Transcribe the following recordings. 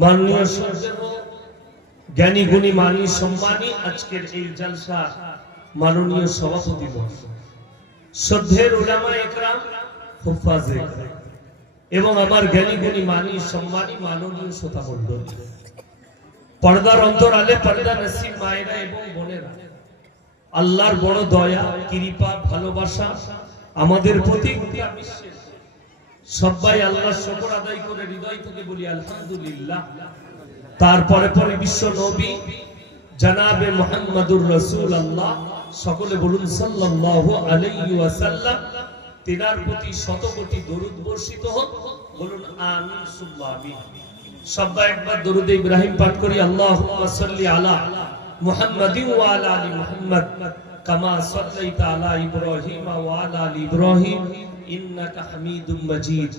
মাননীয় জ্ঞানী গুণী মানী সম্মানী আজকের এই জলসা মাননীয় সভাপতি শ্রদ্ধের উলামা একরাম হুফাজে এবং আমার জ্ঞানী গুণী মানী সম্মানী মাননীয় শ্রোতা মণ্ডলী, পর্দার অন্তরালে পর্দা নসিব মায়েরা এবং বোনেরা, আল্লাহর বড় দয়া কৃপা ভালোবাসা আমাদের প্রতি সবাই আল্লাহর শুকর আদায় করে হৃদয় থেকে বলি আলহামদুলিল্লাহ। তারপরে পরে বিশ্ব নবী জনাবে মুহাম্মদুর রাসূলুল্লাহ, সকলে বলুন সাল্লাল্লাহু আলাইহি ওয়াসাল্লাম। তিনার প্রতি শত কোটি দরুদ বর্ষিত হোক, বলুন আমিন সুম্মা আমিন। সবাই একবার দরুদ ইব্রাহিম পাঠ করি। আল্লাহুম্মা সাল্লি আলা মুহাম্মাদিন ওয়া আলা আলি মুহাম্মাদ কামা সাল্লাইতা আলা ইব্রাহিম ওয়া আলা আলি ইব্রাহিম ইন্নাকা হামিদুম মাজিদ।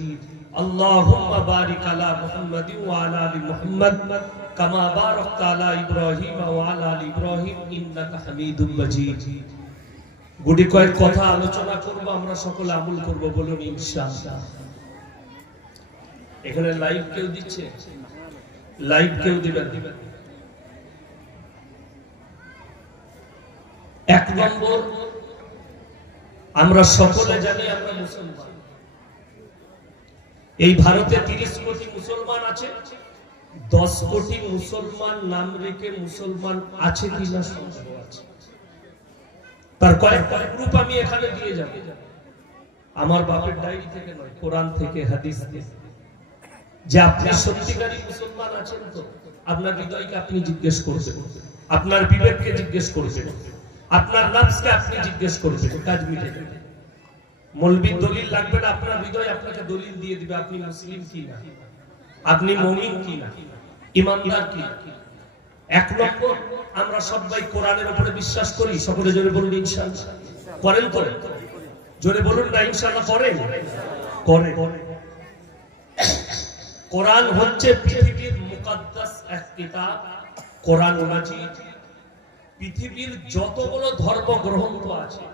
আল্লাহুম্মা বারিক আলা মুহাম্মাদিন ওয়া আলা আলি মুহাম্মাদ কামা বারাকতা আলা ইব্রাহিম ওয়া আলা আলি ইব্রাহিম ইন্নাকা হামিদুম মাজিদ। গুটি কয়েক কথা আলোচনা করব, আমরা সকলে আমল করব, বলুন ইনশাআল্লাহ। এখানে লাইভ কেউ দিচ্ছে? লাইভ কেউ দিবেন? এক নম্বর, আমরা সকলে জানি আমরা মুসলমান। এই ভারতে 30 কোটি মুসলমান আছে। 10 কোটি মুসলমান নাম রেখে মুসলমান আছে কিনা সন্দেহ আছে। তার কয়েকটা গ্রুপ আমি এখানে দিয়ে যাব, আমার বাপের ডায়েরি থেকে নয়, কোরআন থেকে হাদিস থেকে। যে আপনি সত্যিকারী মুসলমান আছেন তো, আপনার হৃদয়কে আপনি জিজ্ঞেস করবেন, আপনার বিবেককে জিজ্ঞেস করবেন, আপনার নফসকে আপনি জিজ্ঞেস করবেন, কাজ মিটে যাবে। মৌলবীর দলিল লাগবে না, আপনার হৃদয় আপনাকে দলিল দিয়ে দিবে আপনি মুসলিম কি না, আপনি মুমিন কি না, ঈমানদার কি না। এক নম্বর, আমরা সবাই কোরআনের উপরে বিশ্বাস করি। সকলে জোরে বলুন ইনশাআল্লাহ। করেন তো? জোরে বলুন না ইনশাআল্লাহ করেন? করে। কোরআন হচ্ছে পৃথিবীর মুকাদ্দাস এক কিতাব, কোরআন মাজিদ। পৃথিবীর যতগুলো ধর্মগ্রন্থ আছে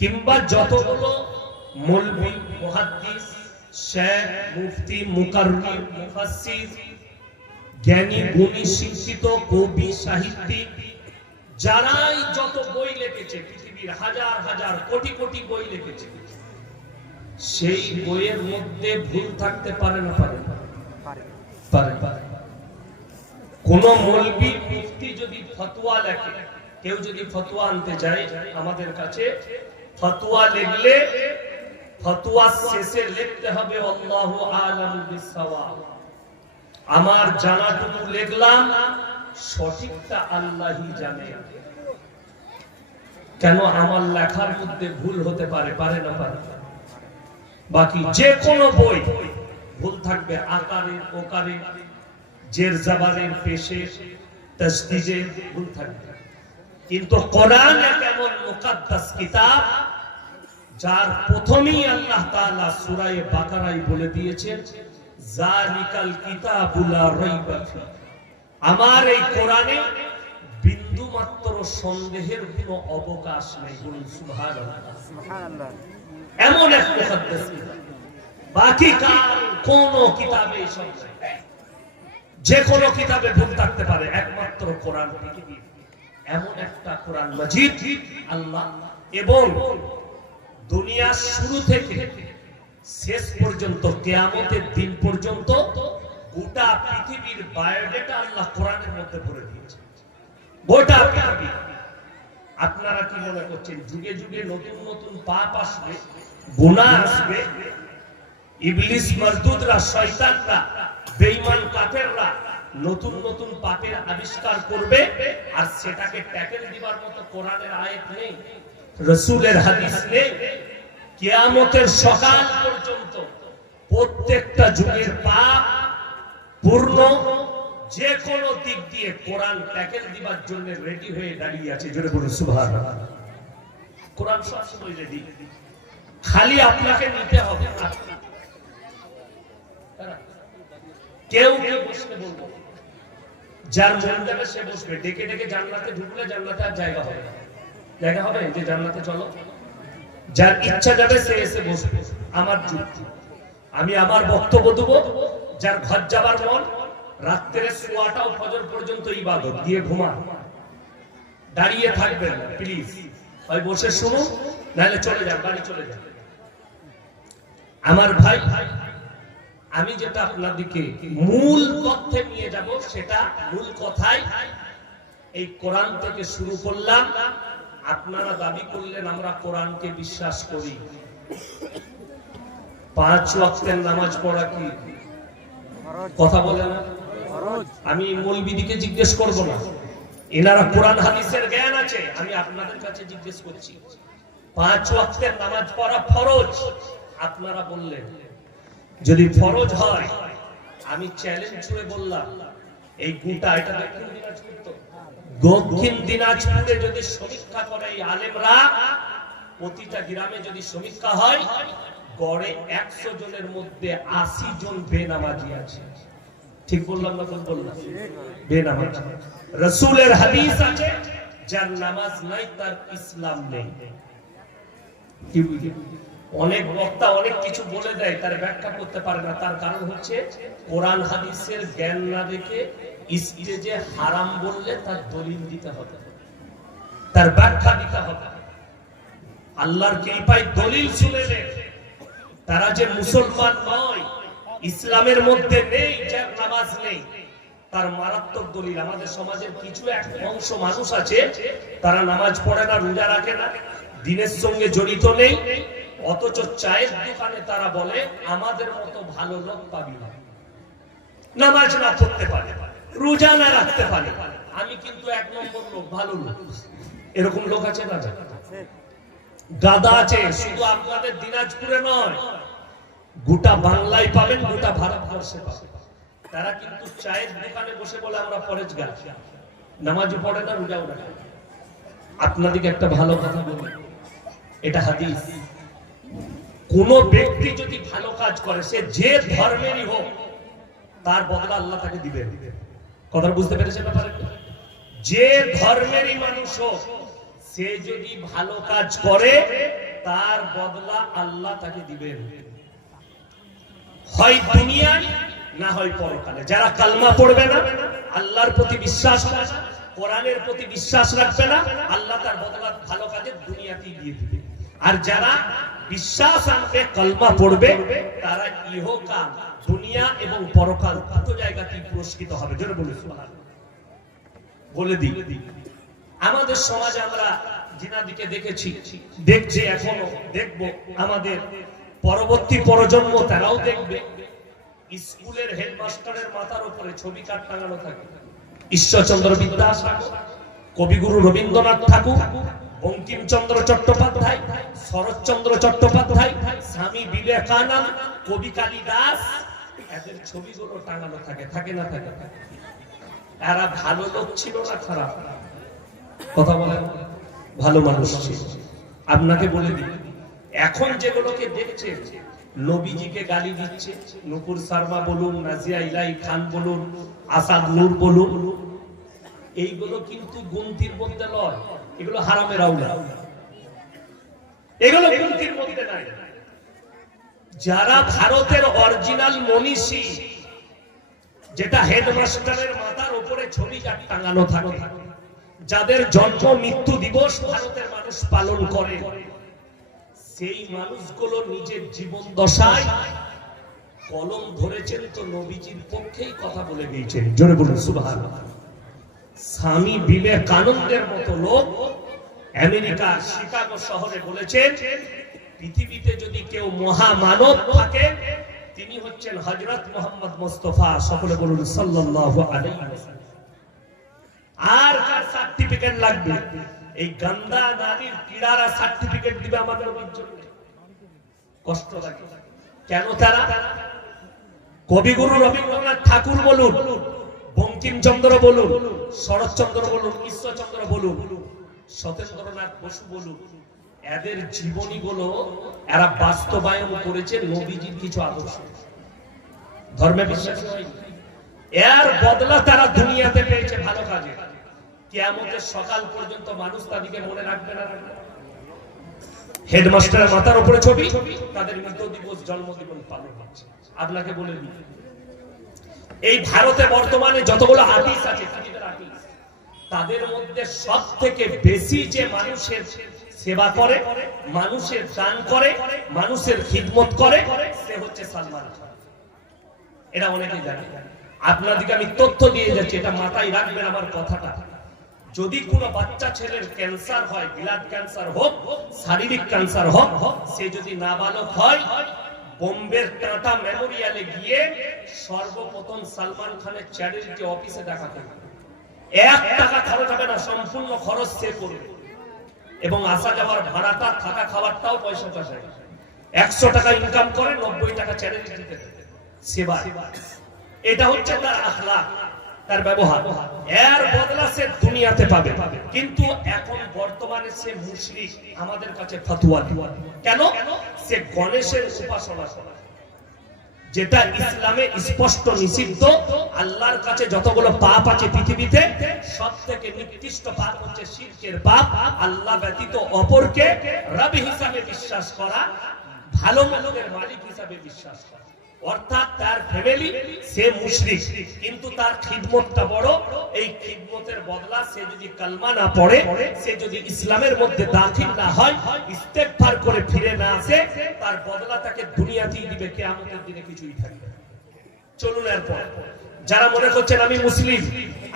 কিংবা যতগুলো মৌলভী, মুহাদ্দিস, শেখ, মুফতি, মুকাররির, মুফাসসির, জ্ঞানী গুণী শিক্ষিত কবি সাহিত্যিক, যারাই যত বই লিখেছে, পৃথিবীর হাজার হাজার কোটি কোটি বই লিখেছে, সেই বইয়ের মধ্যে ভুল থাকতে পারে না? পারে। কোন মৌলবী মুফতি যদি ফতোয়া লেখে, কেউ যদি ফতোয়া আনতে যায় আমাদের কাছে, ফতোয়া লিখলে ফতোয়া শেষে লিখতে হবে আল্লাহু আ'লামু বিস-সাওয়াব। আমার জানাটুকু লিখলাম, সঠিকটা আল্লাহই জানে। কেন? আমার লেখার মধ্যে ভুল হতে পারে না? পারে। বাকি যে কোনো বই ভুল থাকবে, আকারে, ওকারে, জের জাবারের, পেশে, তাসদীদে ভুল থাকবে। কিন্তু কোরআন এমন মুকাদ্দাস কিতাব, যার প্রথমেই আল্লাহ তাআলা সূরা বাকারায় বলে দিয়েছেন যালিকাল কিতাবু লা রাইবা ফিহি। আমার এই কোরআনে বিন্দু মাত্র সন্দেহের কোনো অবকাশ নেই। বলুন সুবহানাল্লাহ। সুবহানাল্লাহ। এমন এক মুকাদ্দাস কিতাব, বাকি কোন কিতাবে সব নাই। যে কোনো কিতাবে ভুল থাকতে পারে, একমাত্র কোরআন পৃথিবীর এমন একটা কোরআন মাজিদ আল্লাহ, এবং দুনিয়ার শুরু থেকে শেষ পর্যন্ত, কিয়ামতের দিন পর্যন্ত গোটা পৃথিবীর বায়োডাটা আল্লাহ কোরআনের মধ্যে ভরে দিয়েছে। গোটা পৃথিবী। আপনারা কি মনে করছেন যুগে যুগে নতুন নতুন পাপ আসবে, গুনাহ আসবে, ইবলিস, মারদুদরা, শয়তানরা, বেঈমান কাফেররা নতুন নতুন পাপের আবিষ্কার করবে, আর সেটাকে ট্যাকেল দিবার মতো কোরআনের আয়াত নেই, রাসূলের হাদিস নেই। কিয়ামতের সকাল পর্যন্ত প্রত্যেকটা যুগের পাপ পূর্ণ, যে কোনো দিক দিয়ে কোরআন ট্যাকেল দিবার জন্য রেডি হয়ে দাঁড়িয়ে আছে। জোরে বলুন সুবহানাল্লাহ। কোরআন সবসময় রেডি, খালি আপনাকে নিতে হবে। কেউ বসতে বলবো, যার মন যাবে সে বসবে। ডেকে ডেকে জান্নাতে ঢুকলে জান্নাতে আর জায়গা হবে না। জায়গা হবে যে জান্নাতে চলো, যার ইচ্ছা যাবে সে এসে বসবে। আমার যুক্তি, আমি আমার বক্তব্য দেবো। যার ঘর যাবার মন রাত্রে শোয়াটাও ফজর পর্যন্ত ইবাদত, গিয়ে ঘুমান, দাঁড়িয়ে থাকবেন না প্লিজ, হয় বসে শুনুন নাহলে চলে যান, বাড়ি চলে যান। আমার ভাই, আমি যেটা আপনাদেরকে মূল তথ্যে নিয়ে যাব, সেটা মূল কথাই এই কোরআন থেকে শুরু করলাম। আপনারা দাবি করলেন আমরা কোরআনকে বিশ্বাস করি, 5 ওয়াক্তের নামাজ পড়া কি কথা বলে না? আমি মৌলবীদিকে জিজ্ঞেস করব না, এনারা কোরআন হাদিসের জ্ঞান আছে, আমি আপনাদের কাছে জিজ্ঞেস করছি 5 ওয়াক্তের নামাজ পড়া ফরজ। আপনারা বললেন যদি ফরজ হয়, আমি চ্যালেঞ্জ ছুড়ে বললাম এই গোটা, এটা দক্ষিণ দিনাজপুরে যদি সমীক্ষা করে এই আলেমরা, প্রতিটা গ্রামে যদি সমীক্ষা হয়, গড়ে 100 জনের মধ্যে 80 জন বেনামাজি আছে। ঠিক বললাম না? বললাম বেনামাজি। রাসূলের হাদিস আছে, যার নামাজ নাই তার ইসলাম নেই। কি বুঝলেন? অনেক বক্তা অনেক কিছু বলে দেয়, তার ব্যাখ্যা করতে পারে না। তার কারণ হচ্ছে কোরআন হাদিসের জ্ঞান না দেখে স্টেজে হারাম বললে তার দলিল দিতে হবে, তার ব্যাখ্যা দিতে হবে। আল্লাহর কৃপায় দলিল শুনেলে তারা যে মুসলমান নয়, ইসলামের মধ্যে নেই, যার নামাজ নেই, তার মারাত্মক দলিল। আমাদের সমাজের কিছু এক অংশ মানুষ আছে, তারা নামাজ পড়ে না, রোজা রাখে না, দিনের সঙ্গে জড়িত নেই, অথচ চায়ের দোকানে তারা বলে আমাদের মতো ভালো লোক পাবি না। নামাজ না পড়তে পারে, রোজা না রাখতে পারে, আমি কিন্তু 1 নম্বর লোক, ভালো লোক। এরকম লোক আছে না? গাদা আছে। শুধু আপনাদের দিনাজপুরে নয়, গোটা বাংলায় পাবেন, গোটা ভারতবর্ষে পাবেন। তারা কিন্তু চায়ের দোকানে বসে বলে আমরা পরেজগার, নামাজও পড়ে না, রোজাও রাখে না। আপনাদেরকে একটা ভালো কথা বলি, এটা হাদিস। কোন ব্যক্তি যদি ভালো কাজ করে, সে যে ধর্মেরই হোক, তার বদলা আল্লাহ তাকে দিবেন। কথা বুঝতে পেরেছেন? যে ধর্মেরই মানুষ হোক, সে যদি ভালো কাজ করে, তার বদলা আল্লাহ তাকে দিবেন, হয় দুনিয়ায় না হয় পরকালে। যারা কালমা পড়বে না, আল্লাহর প্রতি বিশ্বাস রাখবে না, কোরআনের প্রতি বিশ্বাস রাখবে না, আল্লাহ তার বদলা ভালো কাজের দুনিয়াতেই দিয়ে দিবে। আর যারা বিশ্বাস আনবে, কালমা পড়বে, তারা ইহকাল, দুনিয়া এবং পরকাল দুটো জায়গাতেই পুরস্কৃত হবে। জোরে বলে সুবহানাল্লাহ। বলে দিই, আমাদের সমাজে আমরা জিনাদিকে দেখেছি, দেখছি, এখনো দেখব, আমাদের পরবর্তী প্রজন্ম তারাও দেখবে। স্কুলের হেডমাস্টারের মাথার উপরে ছবি কার্ড টাঙানো থাকে, ঈশ্বরচন্দ্র বিদ্যাসাগর, কবিগুরু রবীন্দ্রনাথ ঠাকুর, বঙ্কিমচন্দ্র চট্টোপাধ্যায়, শরৎচন্দ্র চট্টোপাধ্যায়, স্বামী বিবেকানন্দ, কবি কালিদাস, এদের ছবিগুলো টাঙানো থাকে, থাকে না থাকে? এরা ভালো লোক ছিল না খারাপ? কথা বলেন, ভালো মানুষ ছিল। আপনাকে বলে দিই, এখন যেগুলোকে দেখছে, নবীজিকে গালি দিচ্ছে, নুপুর শর্মা বলুন, নাজিয়া ইলাহি খান বলুন, আসাদ নূর বলুন, এইগুলো কিন্তু গুনতির মধ্যে নয়, এগুলো হারামের আওলা, এগুলো গুনতির মধ্যে নাই। যারা ভারতের অরিজিনাল মনীষী, যেটা হেডমাস্টারের মাথার উপরে ছবি টাঙানো থাকে, যাদের জন্ম মৃত্যু দিবস ভারতের মানুষ পালন করে, সেই মানুষগুলো নিজের জীবন দশায় কলম ধরেছেন তো নবীজির পক্ষেই কথা বলে গিয়েছেন। জোরে বলুন সুবহানাল্লাহ। স্বামী বিবেকানন্দের মতো লোক আমেরিকার শিকাগো শহরে বলেছেন, পৃথিবীতে যদি কেউ মহামানব থাকে, তিনি হচ্ছেন হযরত মুহাম্মদ মুস্তাফা, সকলে বলুন সাল্লাল্লাহু আলাইহি ওয়াসাল্লাম। আর কার সার্টিফিকেট লাগবে? এই গান্দা নারীর কিড়ারা সার্টিফিকেট দিবে আমাদের জন্য? কষ্ট লাগে কেন? তারা কবিগুরু রবীন্দ্রনাথ ঠাকুর বলুন, বঙ্কিমচন্দ্র বলুন, শরৎচন্দ্র বলুন, ঈশ্বরচন্দ্র বলুন, সত্যেন্দ্রনাথ বসু বলুন, এদের জীবনীগুলো এরা বাস্তবায়ন করেছে নবীজির কিছু আদর্শ। ধর্মে বিশ্বাস হয়, এর বদলা তারা দুনিয়াতে পেয়েছে ভালো কাজে। কিয়ামতের সকাল পর্যন্ত মানুষ তাদেরকে মনে রাখবে না। হেডমাস্টারের মাথার উপরে ছবি, তাদের মৃত্যু দিবস, জন্মদিবস পালন হচ্ছে। আপনাকে বলে দিই, এই ভারতে বর্তমানে যতগুলো আর্টিস্ট আছে তাদের মধ্যে সব থেকে বেশি যে মানুষের সেবা করে, মানুষের দান করে, মানুষের খিদমত করে, সে হচ্ছে সালমান খান। এটা অনেকেই জানে। আপনাদেরকে আমি তথ্য দিয়ে যাচ্ছি, এটা মাথায় রাখবেন আমার কথাটা। যদি কোনো বাচ্চা ছেলের ক্যান্সার হয়, ব্লাড ক্যান্সার হোক, শারীরিক ক্যান্সার হোক, সে যদি নাবালক হয়, বোম্বের টাটা মেমোরিয়ালে গিয়ে সর্বপ্রথম সালমান খানের চ্যারিটি অফিসে দেখা করবে। 1 টাকা খরচ হবে না, সম্পূর্ণ খরচ সে করবে। এবং আসা যাওয়ার ভাড়াটা, থাকা খাবারটাও পয়সা পাশে। 100 টাকা ইনকাম করে, 90 টাকা চ্যারিটি দিতে দেবে সেবা। এটা হচ্ছে তার আখলাক, তার ব্যবহার। এর বদলা সে দুনিয়াতে পাবে। কিন্তু এখন বর্তমানে সে মুশরিক, আমাদের কাছে ফতোয়া দেওয়া। কেন? সে গণেশের উপাসনা করে, যেটা ইসলামে স্পষ্ট নিষিদ্ধ। আল্লাহর কাছে যতগুলো পাপ আছে পৃথিবীতে, সবথেকে নিকৃষ্ট পাপ হচ্ছে শিরকের পাপ। আল্লাহ ব্যতীত অপরকে রব হিসাবে বিশ্বাস করা, ভালো মন্দের মালিক হিসাবে বিশ্বাস করা। অর্থাৎ তার ফ্যামিলি সে মুশরিক, কিন্তু তার খিদমতটা বড়। এই খিদমতের বদলা সে যদি কালমা না পড়ে, সে যদি ইসলামের মধ্যে দাখিল না হয়, ইস্তেগফার করে ফিরে না আসে, তার বদলা তাকে দুনিয়াতেই দিবে, কিয়ামতের দিনে কিছুই থাকবে। চলুন এরপর যারা মনে করছেন আমি মুসলিম,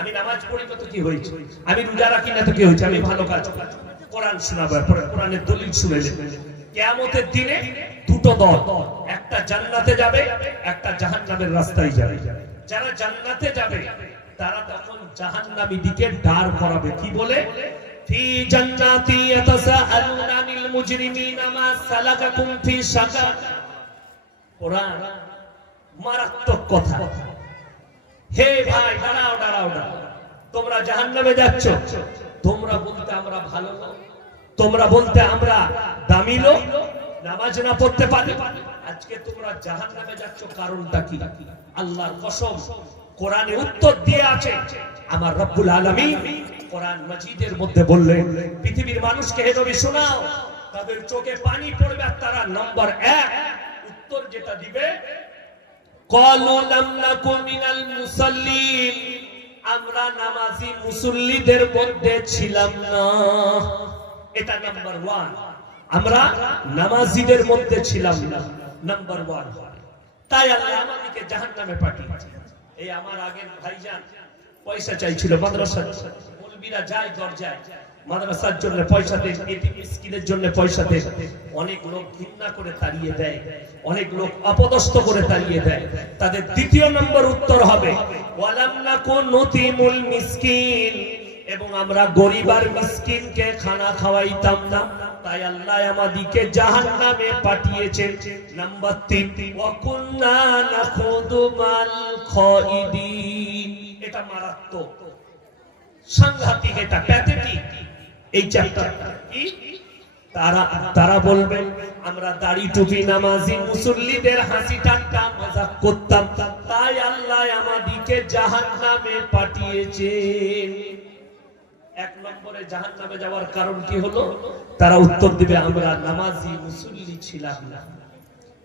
আমি নামাজ পড়ি তো কি হয়েছে, আমি রোজা রাখি না তো কি হয়েছে, আমি ভালো কাজ করি, কোরআন শোনাবো, কোরআনের দলিল শুনে নেবেন। কিয়ামতের দিনে দুটো দল, একটা জান্নাতে যাবে, একটা জাহান্নামের রাস্তায় যাবে। যারা জান্নাতে যাবে তারা তখন জাহান্নামী দিকে দাঁড় করাবে, কি বলে? ফি জান্নাতি ইয়াতাসাআলুনা আনিল মুজরিমিনা মা সালাকাকুম ফি সাকার। কোরআন মারাত্মক কথা। হে ভাই, দাঁড়াও দাঁড়াও দাঁড়াও, তোমরা জাহান্নামে যাচ্ছ, তোমরা বলতে আমরা ভালো না, তোমরা বলতে আমরা দামি লোক, নামাজ না পড়তে পারি, আজকে তোমরা জাহান্নামে যাচ্ছ, কারণটা কি? আল্লাহর কসম, কোরআনে উত্তর দিয়ে আছে আমার রব্বুল আলামিন। কোরআন মাজিদের মধ্যে বললেন, পৃথিবীর মানুষকে হে নবী শোনাও, তাদের চোখে পানি পড়বে, আর তারা নম্বর 1 উত্তর যেটা দিবে, ক্বালু লাম নাকু মিনাল মুসাল্লিন, আমরা নামাজি মুসল্লিদের মধ্যে ছিলাম না। এটা নাম্বার 1, আমরা নামাজিদের মধ্যে ছিলাম না, নাম্বার 1। তাই আল্লাহ আমাদেরকে জাহান্নামে পাঠিয়েছে। এই আমার আগের ভাইজান পয়সা চাইছিল, মাদ্রাসা মুলবিরা যায় দরজায়, মাদ্রাসার জন্য পয়সা দেন, এটিএম স্কিমের জন্য পয়সা দেন। অনেক লোক ঘৃণা করে তাড়িয়ে দেয়, অনেক লোক অপদস্থ করে তাড়িয়ে দেয়। তাদের দ্বিতীয় নম্বর উত্তর হবে ওয়ালাম নাকুন নুতিমুল মিসকিন, এবং আমরা গরিব আর মিসকিনকে খানা খাওয়াইতাম না, তাই আল্লাহ আমাদেরকে জাহান্নামে পাঠিয়েছেন। নাম্বার 3 ওয়া কুননা নাখুদু মাল খাইদিন। এটা মারাত্মক, সাংঘাতিক, এটা প্যাথেটিক। এই চ্যাপ্টারটা কি? তারা বলবে আমরা দাড়ি টুপি নামাজি মুসল্লিদের হাসি ঠাট্টা মজাক করতাম, তাই আল্লাহ আমাদেরকে জাহান্নামে পাঠিয়েছেন। 1 নম্বরে জাহান্নামে যাওয়ার কারণ কি হলো? তারা উত্তর দিবে আমরা নামাজি মুসল্লি ছিলাম না।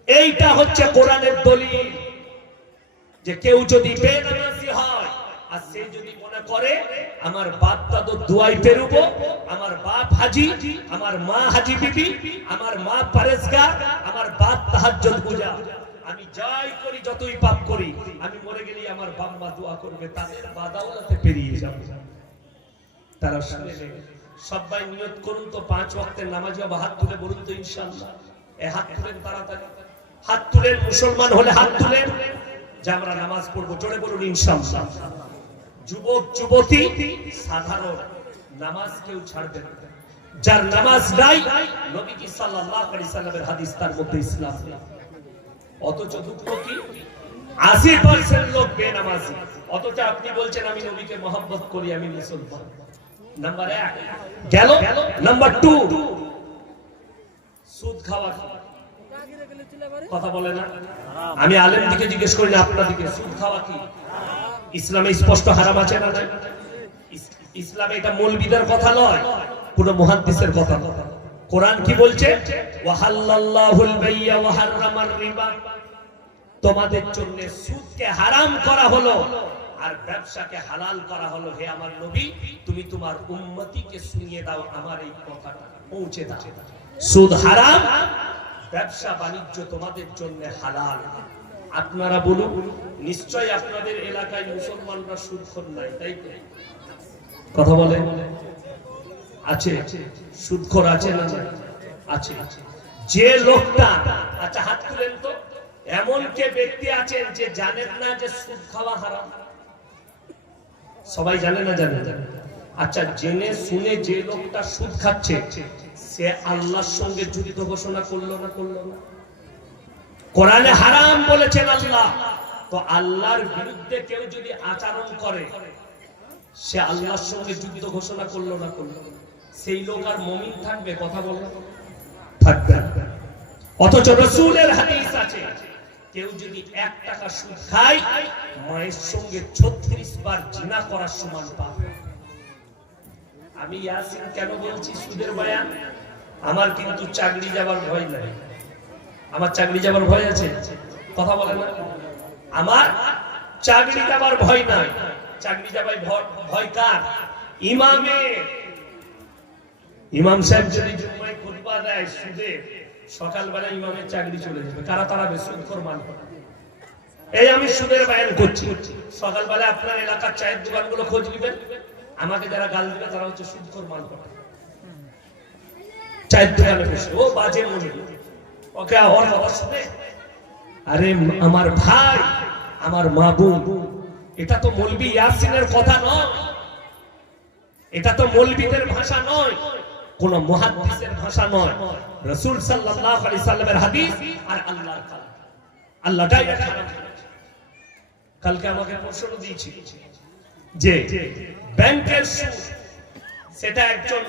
এইটা হচ্ছে কোরআনের দলিল, যে কেউ যদি বেনামাজি হয় আর সে যদি মনে করে আমার বাপ দাদুর দোয়াই পেরুবো, আমার বাপ হাজি, আমার মা হাজি বিবি, আমার মা পরেজগার, আমার বাপ তাহাজ্জুদ পূজা, আমি যাই করি, যতই পাপ করি, আমি মরে গেলে আমার বাপ মা দোয়া করবে, তাদের বাদাওলাতে পেরিয়ে যাব। তারা শুনে নেবে। সবাই নিয়ত করুন তো 5 ওয়াক্তের নামাজ হবে, হাত তুলে বলুন তো ইনশাআল্লাহ। এই হাত তুলেন তাড়াতাড়ি, হাত তুলেন, মুসলমান হলে হাত তুলেন যে আমরা নামাজ পড়বো, জোরে বলুন ইনশাআল্লাহ। যুবক যুবতী সাধারণ নামাজ কেউ ছাড়বে না, যার নামাজ নাই, নবীজি সাল্লাল্লাহু আলাইহি সাল্লামের হাদিস তার মধ্যে ইসলাম নেই। অথচ দুঃখ কি, 80% লোক বেনামাজি, অথচ আপনি বলছেন আমি নবীকে মহব্বত করি, আমি মুসলমান। নাম্বার 1 গেল। নাম্বার 2 সুদ খাওয়া। কথা বলে না, আমি আলেম দিকে জিজ্ঞেস করি না আপনাদেরকে, সুদ খাওয়া কি ইসলামে স্পষ্ট হারাম আছে না? ইসলামে এটা মৌলবীদের কথা নয়, কোন মুহাদ্দিসের কথা নয়। কোরআন কি বলছে? ওয়াহাল্লাল্লাহুল বাইয়া ওয়া হাররামার রিবা। তোমাদের জন্য সুদকে হারাম করা হলো আর ব্যবসাকে হালাল করা হলো। হে আমার নবী, তুমি তোমার উম্মতিকে শুনিয়ে দাও, আমার এই কথাটা পৌঁছে দাও। সুদ হারাম, ব্যবসা বাণিজ্য তোমাদের জন্য হালাল। আপনারা বলুন, নিশ্চয় আপনাদের এলাকায় মুসলমানরা সুদখোর নাই, তাই তো? কথা বলে আছে, সুদখোর আছে না? আছে। যে লোকটা, আচ্ছা হাত তুলেন তো, এমন কে ব্যক্তি আছেন যে জানেন না যে সুদ খাওয়া হারাম? সবাই জানে না? জানে। আচ্ছা, জেনে শুনে যে লোকটা সুদ খাচ্ছে সে আল্লাহর সঙ্গে যুদ্ধ ঘোষণা করলো না? করলো না? কোরআনে হারাম বলেছেন আল্লাহ, তো আল্লাহর বিরুদ্ধে কেউ যদি আচরণ করে সে আল্লাহর সঙ্গে যুদ্ধ ঘোষণা করলো না? করলো। সেই লোক আর মুমিন থাকবে? কথা বলো, থাকবে না। অথচ রাসূলের হাদিস আছে, কেউ যদি 1 টাকা সুদ খায় মায়ের সঙ্গে 36 বার জিনা করার সমান পাবে। আমি ইয়াসিন কেন বলছি সুদের বয়ান? আমার কিন্তু চাকরি যাবার ভয় নাই। আমার চাকরি যাবার ভয় আছে? কথা বলে না। আমার চাকরি যাবার ভয় নাই। চাকরি যাবার ভয় কার? ইমাম সাহেব যদি জুম্মায় খুতবা দেয় সুদে, সকালবেলা ইমামের চাকরি চলে যাবে। কারা তাড়াবে? সুদখোর মানুষ। এই আমি সুদের বয়ান করছি, সকালবেলা আপনার এলাকার চায়ের দোকানগুলো খোঁজ নেবেন, আমাকে যারা গাল দিবে তারা হচ্ছে সুদখোর মানুষ। চায়ের দোকানে বসে ও বাজে মনে, ওকে ওর কথা শুনে, আরে আমার ভাই, আমার মা বোন, এটা তো মৌলবি ইয়াসিনের কথা নয়, এটা তো মৌলবিদের ভাষা নয়, কোন মুহাদ্দিসের ভাষা নয়। রাসূল সাল্লাল্লাহু আলাইহি সাল্লামের হাদিস আর আল্লাহর কালাম। আল্লাহ ডাইরেক্ট হারাম করেছে। কালকে আমাকে প্রশ্ন দিয়েছি যে ব্যাংকের সুদ, সেটা একজন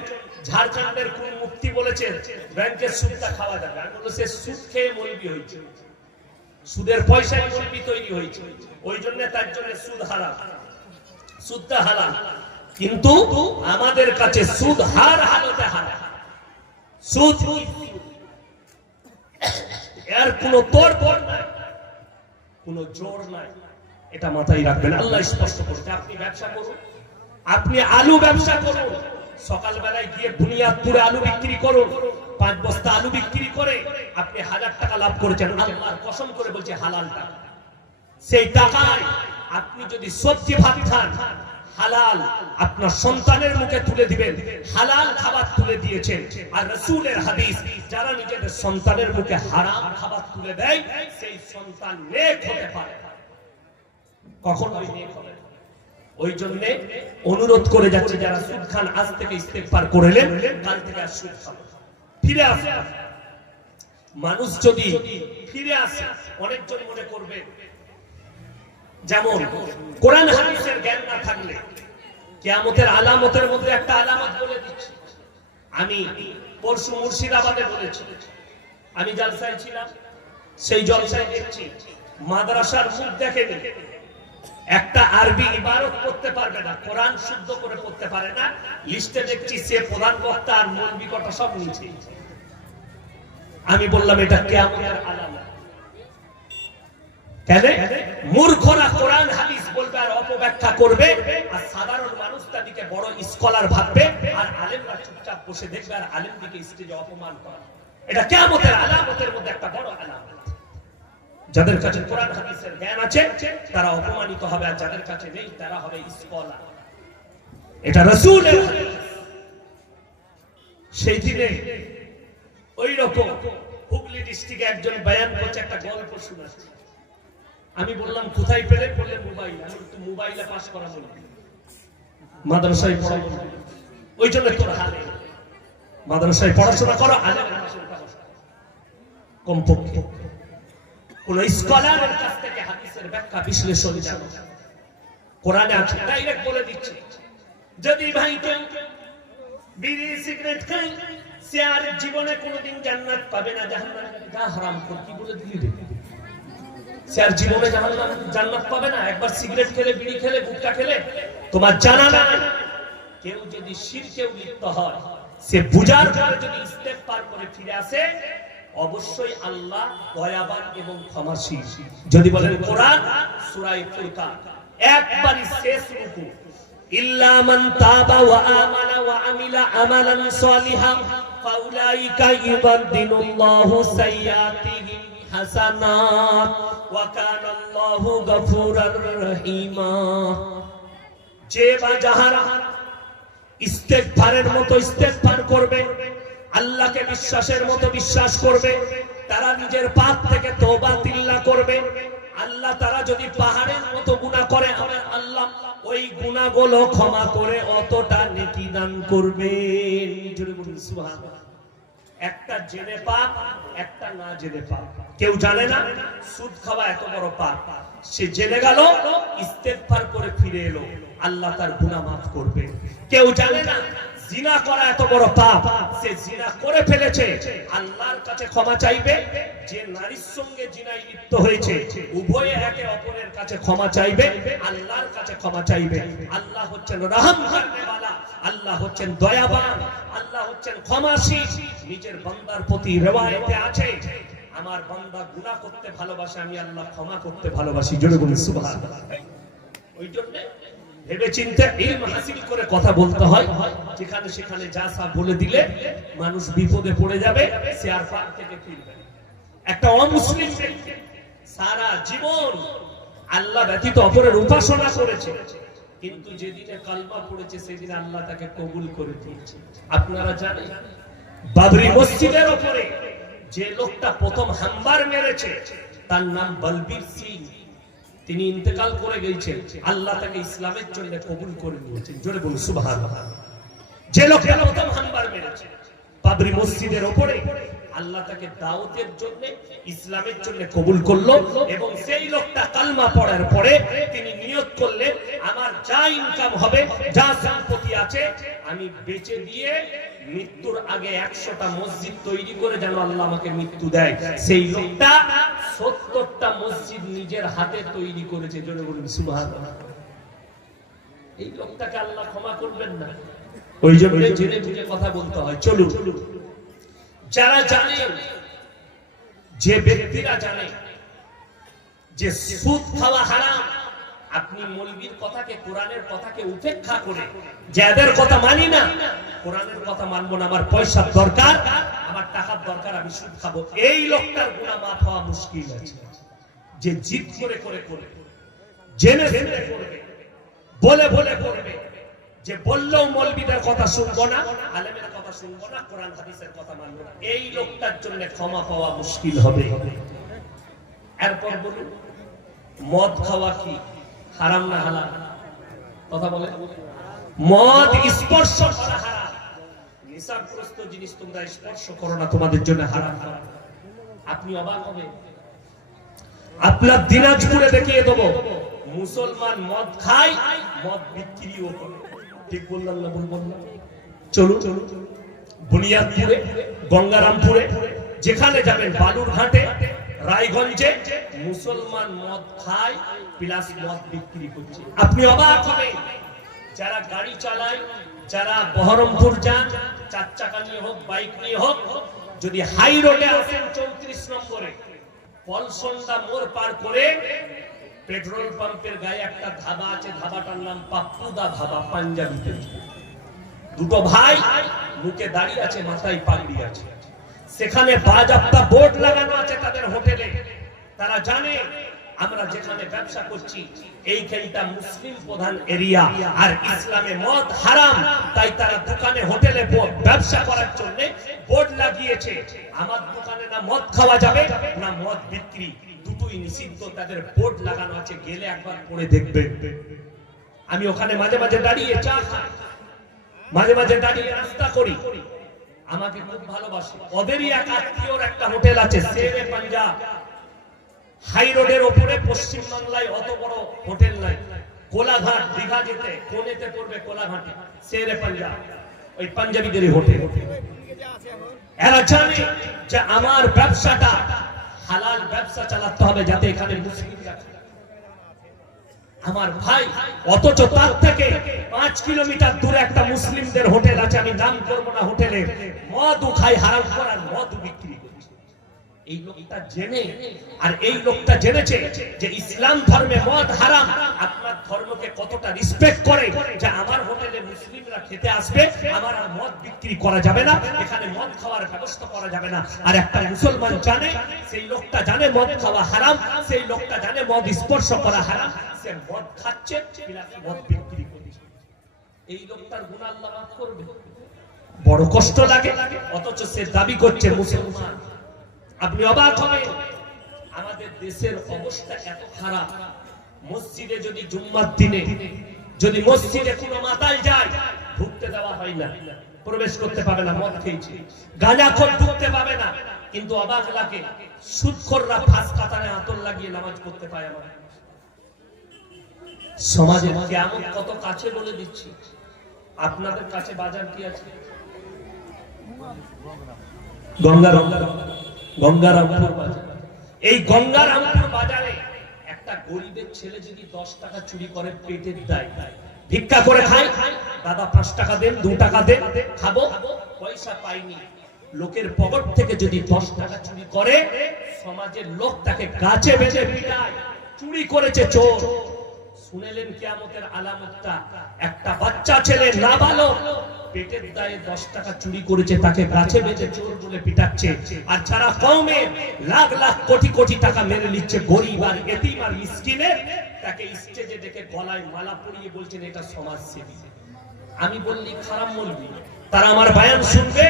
ঝাড়খণ্ডের কোন মুফতি বলেছেন ব্যাংকের সুদটা খাওয়া যাবে। আমি বললাম সে সুদ খেয়ে মৌলবি হয়েছে, সুদের পয়সায় মৌলবি তৈরি হয়েছে, ওই জন্য তার জন্য সুদ হারাম, সুদটা হারাম। কিন্তু আমাদের কাছে সুদ হার হালতে হারাম। সুদ এর কোনো তোড় নাই, কোনো জোর নাই, এটা মাথায় রাখবেন। আল্লাহ স্পষ্ট করছে, আপনি ব্যবসা করুন, আপনি আলু ব্যবসা করুন, সকালবেলায় গিয়ে বুনিয়াদপুরে আলু বিক্রি করুন, 5 বস্তা আলু বিক্রি করে আপনি 1000 টাকা লাভ করেছেন, আল্লাহর কসম করে বলছে হালাল টাকা। সেই টাকায় আপনি যদি সবজি ভাত খান হালাল, আপনার সন্তানের মুখে তুলে দিবেন, হালাল খাবার তুলে দিয়েছেন। আর রাসূলের হাদিস, যারা নিজেদের সন্তানের মুখে হারাম খাবার তুলে দেয় সেই সন্তান নেক হতে পারে, কখনোই নেক হবে না। ওই জন্য অনুরোধ করে যাচ্ছে, যারা সুদ খান আজ থেকে ইস্তেগফার করলেন, কাল থেকে আর সুদ খাবেন, ফিরে আসে। মানুষ যদি ফিরে আসে, অনেকজন মনে করবে যেমন কোরআন হাদিসের জ্ঞান না থাকলে কিয়ামতের আলামতের মধ্যে একটা আলামত বলে দিচ্ছি। আমি পরশু মুর্শিদাবাদে বলেছি, আমি জলসায় ছিলাম, সেই জলসায় দেখছি মাদ্রাসার মুখ দেখেনি, একটা আরবি ইবারত পড়তে পারবে না, কোরআন শুদ্ধ করে পড়তে পারে না, লিস্টে দেখছি সে প্রধান বক্তা আর মৌলবি কটা সব নিচে। আমি বললাম এটা কিয়ামতের আলামত। কেন? মূর্খরা কোরআন হাদিস বলবে আর অপব্যাখ্যা করবে, আর সাধারণ মানুষ তাদেরকে বড় স্কলার ভাববে, আর আলেমরা চুপচাপ বসে দেখবে আর আলেমদিকে স্টেজে অপমান করা। এটা কিয়ামতের আলামতের মধ্যে একটা বড় আলামত। যাদের কাছে কোরআন হাদিসের জ্ঞান আছে তারা অপমানিত হবে, আর যাদের কাছে নেই তারা হবে স্কলার। এটা রাসূলের হাদিস। সেই দিনে ওই রকম হুগলি ডিস্ট্রিক্টে একজন বয়ান করছে, একটা গল্প শোনাচ্ছে। আমি বললাম কোথায় পেলে? বললেন মোবাইল। আমি তো মোবাইলে পাস করা বলি, মাদ্রাসায় পড়া বলি, ওই জন্য তোর হালে মাদ্রাসায় পড়াশোনা করো, আলেম কমপক্ষে কোন স্কলারের কাছ থেকে হাদিসের ব্যাখ্যা বিশ্লেষণ জানো। কোরআনে আছে, ডাইরেক্ট বলে দিচ্ছে, যদি ভাই কেউ বিড়ি সিগারেট খায় সে আর জীবনে কোনোদিন জান্নাত পাবে না, জাহান্নামে হারাম কর। কি বলে দিলি রে? সে আর জীবনে জান্নাত পাবে না। একবার সিগারেট খেলে, বিড়ি খেলে, গুটখা খেলে, তোমার জানা নাই। কেউ যদি শিরকেও লিপ্ত হয়, সে বুঝার পরে যদি ইস্তেগফার করে ফিরে আসে, অবশ্যই আল্লাহ দয়াবান এবং ক্ষমাশীল। যদি বলেন কোরআন সূরা ফুরকান একবারই শেষ রুকু, ইল্লা মান তাবা ওয়া আমানা ওয়া আমিলা আমালান সালিহান ফাউলাইকা ইউবাদদিলুল্লাহু সাইয়্যাতিহিম হাসানাত ওয়া কানা আল্লাহু গফুরার রহিমা। যে বা যাহারা ইস্তেগফারের মতো ইস্তেগফার করবে, আল্লাহকে বিশ্বাসের মতো বিশ্বাস করবে, তারা নিজের পাপ থেকে তওবা তিল্লা করবে, আল্লাহ তারা যদি পাহাড়ের মতো গুনাহ করে, আমার আল্লাহ ওই গুনাহগুলো ক্ষমা করে অতটা নেকি দান করবেন। জোরে বলুন সুবহানাল্লাহ। একটা জেনে পাপ, একটা না জেনে পাপ। কেউ জানে না সুদ খাওয়া এত বড় পাপ, সে জেনে গেল, ইস্তেগফার করে ফিরে এলো, আল্লাহ তার গুনাহ মাফ করবে। কেউ জানে না জিনা করা এত বড় পাপ, সে জিনা করে ফেলেছে, আল্লাহর কাছে ক্ষমা চাইবে। যে নারীর সঙ্গে জিনায় লিপ্ত হয়েছে, উভয়ে একে অপরের কাছে ক্ষমা চাইবে, আল্লাহর কাছে ক্ষমা চাইবে। আল্লাহ হচ্ছেন রহম করনেওয়ালা, আল্লাহ হচ্ছেন দয়াবান, আল্লাহ হচ্ছেন ক্ষমাশীল। নিজের বান্দার প্রতি রিওয়ায়াতে আছে, আমার বান্দা গুনাহ করতে ভালোবাসে, আমি আল্লাহ ক্ষমা করতে ভালোবাসি। জোরে বলুন সুবহানাল্লাহ। ওই জন্য ভেবে চিন্তে ইলম হাসিল করে কথা বলতে হয়। যেখানে সেখানে যা সব বলে দিলে মানুষ বিপদে পড়ে যাবে, সে আর পাপ থেকে ফিরবে না। একটা অমুসলিম ব্যক্তি সারা জীবন আল্লাহ ব্যতীত অপরের উপাসনা করেছে, কিন্তু যেদিনে কালমা পড়েছে সেদিন আল্লাহ তাকে কবুল করে দিয়েছে। আপনারা জানেন বাবরি মসজিদের উপরে যে লোকটা প্রথম হামবার মেরেছে, তার নাম বলবীর সিং। তিনি ইন্তেকাল করে গেছেন, আল্লাহ তাকে ইসলামের জন্য কবুল করে নিয়েছেন। জোরে বলুন সুবহানাল্লাহ। যে লোকটা প্রথম হামবার মেরেছে বাবরি মসজিদের উপরে, আল্লাহ তাকে দাওয়াতের জন্য ইসলামের জন্য কবুল করলো, এবং সেই লোকটা কালমা পড়ার পরে তিনি নিয়ত করলেন, আমার যা ইনকাম হবে, যা সম্পত্তি আছে, আমি বেচে দিয়ে মৃত্যুর আগে 100টা মসজিদ তৈরি করে যেন আল্লাহ আমাকে মৃত্যু দেয়। সেই লোকটা 70টা মসজিদ নিজের হাতে তৈরি করেছে। জোরে বলুন সুবহানাল্লাহ। এই লোকটাকে আল্লাহ ক্ষমা করবেন না। ওই জন্য জেনে বুঝে কথা বলতে হয়। চলুন, যারা জানে, যে ব্যক্তিরা জানে যে সুদ খাওয়া হারাম, আপনি মৌলবীর কথাকে, কোরআনের কথাকে উপেক্ষা করে, যাদের কথা মানি না, কোরআনের কথা মানবো না, আমার পয়সার দরকার, আমার টাকার দরকার, আমি সুদ খাবো, এই লোকটার গুনাহ মাফ হওয়া মুশকিল আছে। যে জিদ করে করে করে, জেনে জেনে করবে, বলে বলে করবে, যে বললেও মৌলবীদের কথা শুনবো না, আলেমের কথা শুনবো না, কোরআন হাদিসের কথা মানবো না, এই লোকটার জন্য ক্ষমা পাওয়া মুশকিল হবে। এরপর বলুন, মদ খাওয়া কি হারাম না হালাল? কথা বলে। মদ স্পর্শ করা হারাম। নেশাগ্রস্ত জিনিস তোমরা স্পর্শ করো না, তোমাদের জন্য হারাম। আপনি অবাক হবে, আপনার দিনাজপুরে দেখিয়ে দেবো, মুসলমান মদ খায়, মদ বিক্রিও করে। ঠিক বললাম না ভুল বললাম? চলুন, বুনিয়াদপুরে, গঙ্গারামপুরে, যেখানে যাবেন, বালুরঘাটে, রায়গঞ্জে, মুসলমান মদ খায় প্লাস মদ বিক্রি করছে। আপনি অবাক হবেন। যারা গাড়ি চালায়, যারা বহরমপুর যান, 4 চাকা নিয়ে হোক, বাইক নিয়ে হোক, যদি হাই রোডে আসেন 34 নম্বরে, পলসন্ডা মোড় পার করে পেট্রোল পাম্পের গায়ে একটা ধাবা আছে, ধাবাটার নাম পাপ্পুদা ধাবা, পাঞ্জাবিতে। দুটো ভাই মুখে দাঁড়িয়ে আছে, মাথায় পাগড়ি আছে, সেখানে বাজাপ্তা বোর্ড লাগানো আছে তাদের হোটেলে। তারা জানে আমরা যেখানে ব্যবসা করছি এইখানটা মুসলিম প্রধান এরিয়া, আর ইসলামে মদ হারাম, তাই তারা দোকানে হোটেলে ব্যবসা করার জন্য বোর্ড লাগিয়েছে। আমার দোকানে না মদ খাওয়া যাবে, না মদ বিক্রি, দুটোই নিষিদ্ধ, তাদের বোর্ড লাগানো আছে, গেলে একবার পড়ে দেখবেন। আমি ওখানে মাঝে মাঝে দাঁড়িয়ে চা খাই, মাঝে মাঝে দাঁড়িয়ে নাস্তা করি, আমাকে খুব ভালোবাসে। ওদেরই এক আত্মীয়র একটা হোটেল আছে, শেরে পাঞ্জাব, হাই রোডের উপরে, পশ্চিম বাংলায় অত বড় হোটেল নাই। কোলাঘাট, দীঘা যেতে কোনেতে পড়বে, কোলাঘাটে শেরে পাঞ্জাব, ওই পাঞ্জাবিদের হোটেল। এরা জানে যে আমার ব্যবসাটা হালাল ব্যবসা চালাতে হবে, যাতে এখানে মুসলিমরা। আমার ভাই, অথচ তার থেকে 5 কিলোমিটার দূরে একটা মুসলিমদের হোটেল আছে, আমি নাম করবো না হোটেলে, মদ খাই, হারাম করার মদ বিক্রি করছে। এই লোকটা জেনে, আর এই লোকটা জেনেছে যে ইসলাম ধর্মে মদ হারাম, আপনার ধর্মকে কতটা রেসপেক্ট করে, যে আমার হোটেলে মুসলিমরা খেতে আসবে, আমার আর মদ বিক্রি করা যাবে না, এখানে মদ খাওয়ার ব্যবস্থা করা যাবে না। আর একটা মুসলমান জানে, সেই লোকটা জানে মদ খাওয়া হারাম, সেই লোকটা জানে মদ স্পর্শ করা হারাম, সে মদ খাচ্ছে, মদ বিক্রি করছে। এই লোকটার গুনাহ আল্লাহ মাফ করবে? বড় কষ্ট লাগে, অথচ সে দাবি করছে মুসলমান। আপনি অবাক হবেন, আমাদের দেশের অবস্থা এত খারাপ, মসজিদে যদি জুম্মার দিনে যদি মসজিদে কোনো মাতাল যায়, ঢুকতে দেওয়া হয় না, প্রবেশ করতে পাবে না, মদ খেয়েছে। গাঁজাখোর ঢুকতে পাবে না, কিন্তু অবাক লাগে সুদখোররা ফাঁস কাতারে আতর লাগিয়ে নামাজ পড়তে পায়। আমার সমাজে কিয়ামত কত কাছে বলে দিচ্ছি। আপনাদের কাছে বাজার কি আছে? গঙ্গারামপুর বাজার। এই গঙ্গারামপুর বাজারে একটা গরিবের ছেলে যদি 10 টাকা চুরি করে, পেটের দায়, ভিক্ষা করে খায়, দাদা 5 টাকা দেন, 2 টাকা দেন, খাবো, পয়সা পাইনি, লোকের পকেট থেকে যদি 10 টাকা চুরি করে, সমাজের লোক তাকে গাছে বেঁধে পিটায়, চুরি করেছে চোর। শুনেলেন কিয়ামতের আলামতটা? একটা বাচ্চা ছেলে নাবালক পেটের দায়ে 10 টাকা চুরি করেছে, তাকে গাছে বেঁধে চোর বলে পিটাচ্ছে। আর যারা কওমে লাখ লাখ কোটি কোটি টাকা মেরে নিচ্ছে গরিব আর এতিম আর মিসকিনের, তাকে স্টেজে ডেকে গলায় মালা পরিয়ে বলছেন এটা সমাজসেবী। আমি বললি খারাপ বলবি, তারা আমার বয়ান শুনবে,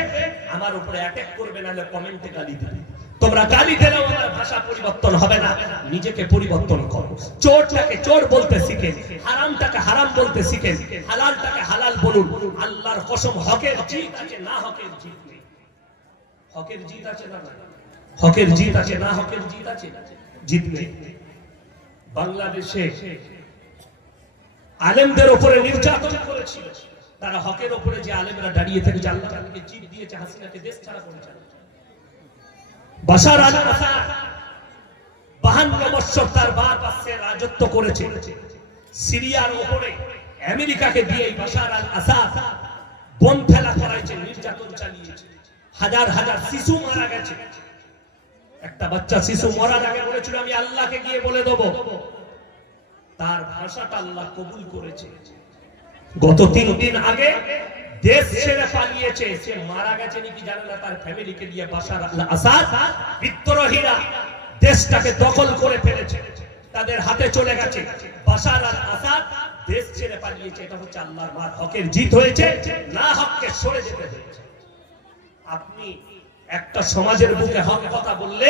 আমার উপরে অ্যাটাক করবে, নাহলে কমেন্টে গালি দিবে। তোমরা গালি দিলেও আমার ভাষা পরিবর্তন হবে না, নিজেকে পরিবর্তন করো। চোরটাকে চোর বলতে শিখেন, হারামটাকে হারাম বলতে শিখেন, হালালটাকে হালাল বলুন। আল্লাহর কসম, হকের জিত আছে না হকের জিত নেই। হকের জিত আছে না? হকের জিত আছে না হকের জিত আছে? জিত নেই। বাংলাদেশে আলেমদের উপরে নির্যাতন করেছিল, তারা হকের উপরে যে আলেমরা দাঁড়িয়ে থেকে আল্লাহ তাআলাকে জিত দিয়েছে, হাসিনাকে দেশ ছাড়া করেছে। বাশার আল আসাদ 52 বছর তার বাপ আসছে রাজত্ব করেছে সিরিয়ার উপরে, আমেরিকাকে দিয়ে বাশার আল আসাদ বোম ফেলা করাইছে, নির্যাতন চালিয়েছে, হাজার হাজার শিশু মারা গেছে। একটা বাচ্চা শিশু মরার আগে বলেছিল আমি আল্লাহকে গিয়ে বলে দেব, তার ভাষাটা আল্লাহ কবুল করেছে। গত 3 দিন আগে দেশ ছেড়ে পালিয়েছে, সে মারা গেছে নাকি জানে না, তার ফ্যামিলিকে দিয়ে বাশার আল আসাদ বিদ্রোহীরা দেশটাকে দখল করে ফেলেছে, তাদের হাতে চলে গেছে। বাশার আল আসাদ দেশ ছেড়ে পালিয়েছে, এটা হচ্ছে আল্লাহর মার হকের জিত হয়েছে, না হককে সরে যেতে হয়েছে। আপনি একটা সমাজের বুকে হক কথা বললে,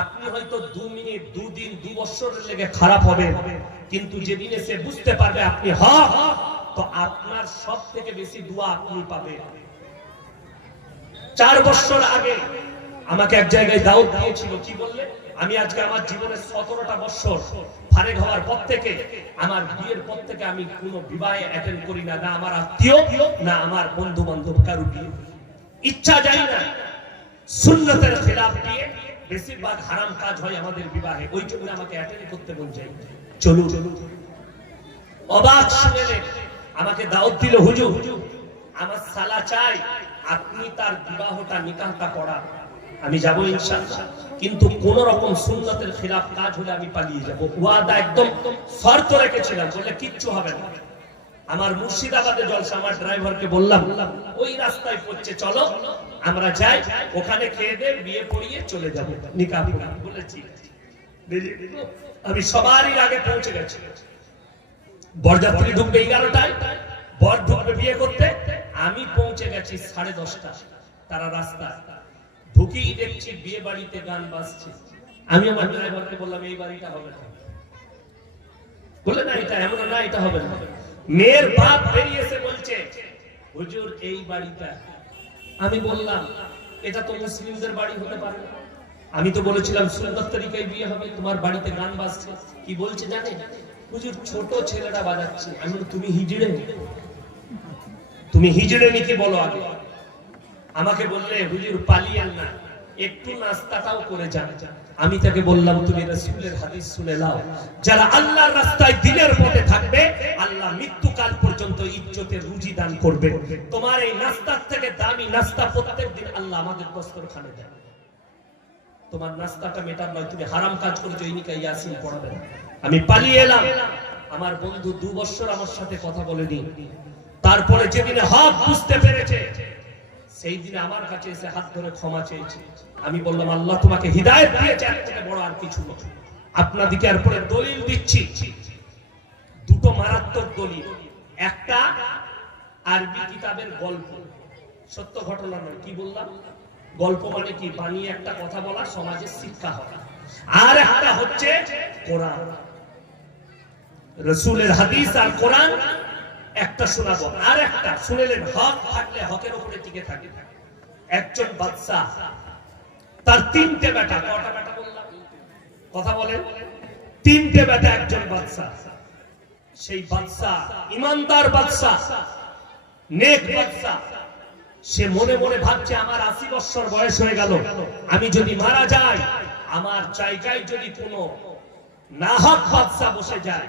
আপনি হয়তো 2 মিনিট 2 দিন 2 বছরের লেগে খারাপ হবে, কিন্তু যেদিনে সে বুঝতে পারবে আপনি হক, তো আপনার সব থেকে বেশি দোয়া আপনি পাবেন। 4 বছর আগে আমাকে এক জায়গায় দাওয়াত দিয়েছিল, কি বললে, আমি আজকে আমার জীবনের 17টা বছর ফারেক হওয়ার পর থেকে, আমার বিয়ের পর থেকে আমি কোনো বিবাহে অ্যাটেন্ড করি না, না আমার আত্মীয় না আমার বন্ধু বান্ধব কারো বিয়ে, ইচ্ছা যায় না। সুন্নতের খেলাফ দিয়ে বেশিরভাগ হারাম কাজ হয় আমাদের বিবাহে, ওই জন্য আমাকে অ্যাটেন্ড করতে বলছে। চলুন, অবাক শুনলেন, আমাকে দাওয়াত দিল, হুজুর আমার সালা চাই আপনি তার বিবাহটা নিকাহটা করা, আমি যাব ইনশাআল্লাহ, কিন্তু কোন রকম সুন্নতের খেলাফ কাজ হলে আমি পালিয়ে যাব। ওয়াদা একদম শর্ত রেখেছিলাম, বললে কিচ্ছু হবে না। আমার মুর্শিদাবাদে জলসা, আমার ড্রাইভারকে বললাম ওই রাস্তায় পড়ছে, চলো আমরা যাই, ওখানে খেয়ে দে বিয়ে পড়িয়ে চলে যাব, নিকাহ পড়া। বলেছি আমি সবারই আগে পৌঁছে গেছি। বরযাত্রী ঢুকবে 11টায়, বর ঢুকবে বিয়ে করতে, আমি পৌঁছে গেছি 10:30। তারা রাস্তা ঢুকেই দেখছি বিয়ে বাড়িতে গান বাজছে। আমি আমার ড্রাইভারকে বললাম এই বাড়িটা হবে না, বলে না এটা এমন না, এটা হবে না। মেয়ের বাপ বেরিয়েছে বলছে হুজুর এই বাড়িটা। আমি বললাম এটা তো মুসলিমদের বাড়ি হতে পারে না, আমি তো বলেছিলাম সুন্নত তরিকায় বিয়ে হবে, তোমার বাড়িতে গান বাজছে। কি বলছে জানে, হুজুর ছোট ছেলেরা বাজাচ্ছে। আমি বলি তুমি হিজড়ে, তুমি হিজড়ে নাকি বলো আগে। আমাকে বললে হুজুর পালিয়েন না, একটু নাস্তাটাও করে যান। আমি তাকে বললাম তুমি রাসূলের হাদিস শুনে নাও, যারা আল্লাহর রাস্তায় দিনের পথে থাকবে আল্লাহ মৃত্যুকাল পর্যন্ত ইজ্জতের রুজি দান করবে। তোমার এই নাস্তার থেকে দামি নাস্তা প্রত্যেকদিন আল্লাহ আমাদের দস্তরখানে দেন। তোমার নাস্তাটা মেটার নয়, তুমি হারাম কাজ করেছো, এই নিকা ইয়াসিন পড়াবে না। আমি পালিয়ে এলাম। আমার বন্ধু 2 বছর আমার সাথে কথা বলেনি। তারপরে যেদিনে হক বুঝতে পেরেছে, সেই দিনে আমার কাছে এসে হাত ধরে ক্ষমা চেয়েছে। আমি বললাম, আল্লাহ তোমাকে হিদায়াত দিয়েছে, এর থেকে বড় আর কিছু নয়। আপনাদেরকে এরপরে দলিল দিচ্ছি, 2টো মারাত্মক দলিল। একটা আরবি কিতাবের গল্প, সত্য ঘটনা নয়। কি বললাম? গল্প মানে কি? বানিয়ে একটা কথা বলা, সমাজের শিক্ষা হয়। আর একটা হচ্ছে কোরআন, রাসূলের হাদিস আর কোরআন। একটা শোনাবো, আর একটা শুনেলেন, হক থাকলে হকের উপরে টিকে থাকে। একজন বাদশা, তার 3টে বেটা। কটা বেটা বললাম? কথা বলেন। 3টে বেটা একজন বাদশা। সেই বাদশা ইমানদার বাদশা, নেক বাদশা। সে মনে মনে ভাবছে, আমার 80 বছর বয়স হয়ে গেল, আমি যদি মারা যাই, আমার জায়গায় যদি কোনো নাহক বাদশা বসে যায়,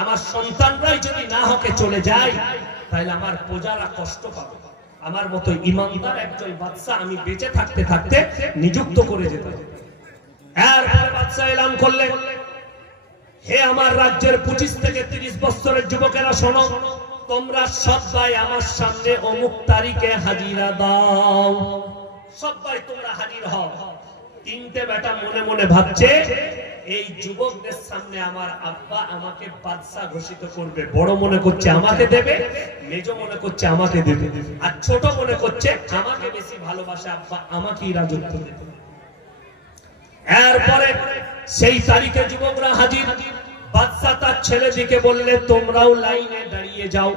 আমার সন্তানরাই যদি না হকে চলে যায়, তাহলে আমার প্রজারা কষ্ট পাবে। আমার মতো ইমানদার একজন বাদশা আমি বেঁচে থাকতে থাকতে নিযুক্ত করে যেতে। এরপরে বাদশা এলান করলেন, হে আমার রাজ্যের 25 থেকে 30 বছরের যুবকেরা, শোনো, তোমরা সবাই আমার সামনে অমুক তারিখে হাজিরা দাও। সবাই তোমরা হাজির হও। 3টে বেটা মনে মনে ভাবছে, এই যুবকদের সামনে আমার আব্বা আমাকে বাদশা ঘোষিত করবে। বড় মনে করছে আমাকে দেবে, মেজ মনে করছে আমাকে দেবে, আর ছোট মনে করছে আমাকে বেশি ভালোবাসে আব্বা, আমাকেই রাজত্ব দেবে। এরপরে সেই তারিখে যুবকরা হাজির। বাদশা তার ছেলেদিকে বললে, তোমরাও লাইনে দাঁড়িয়ে যাও,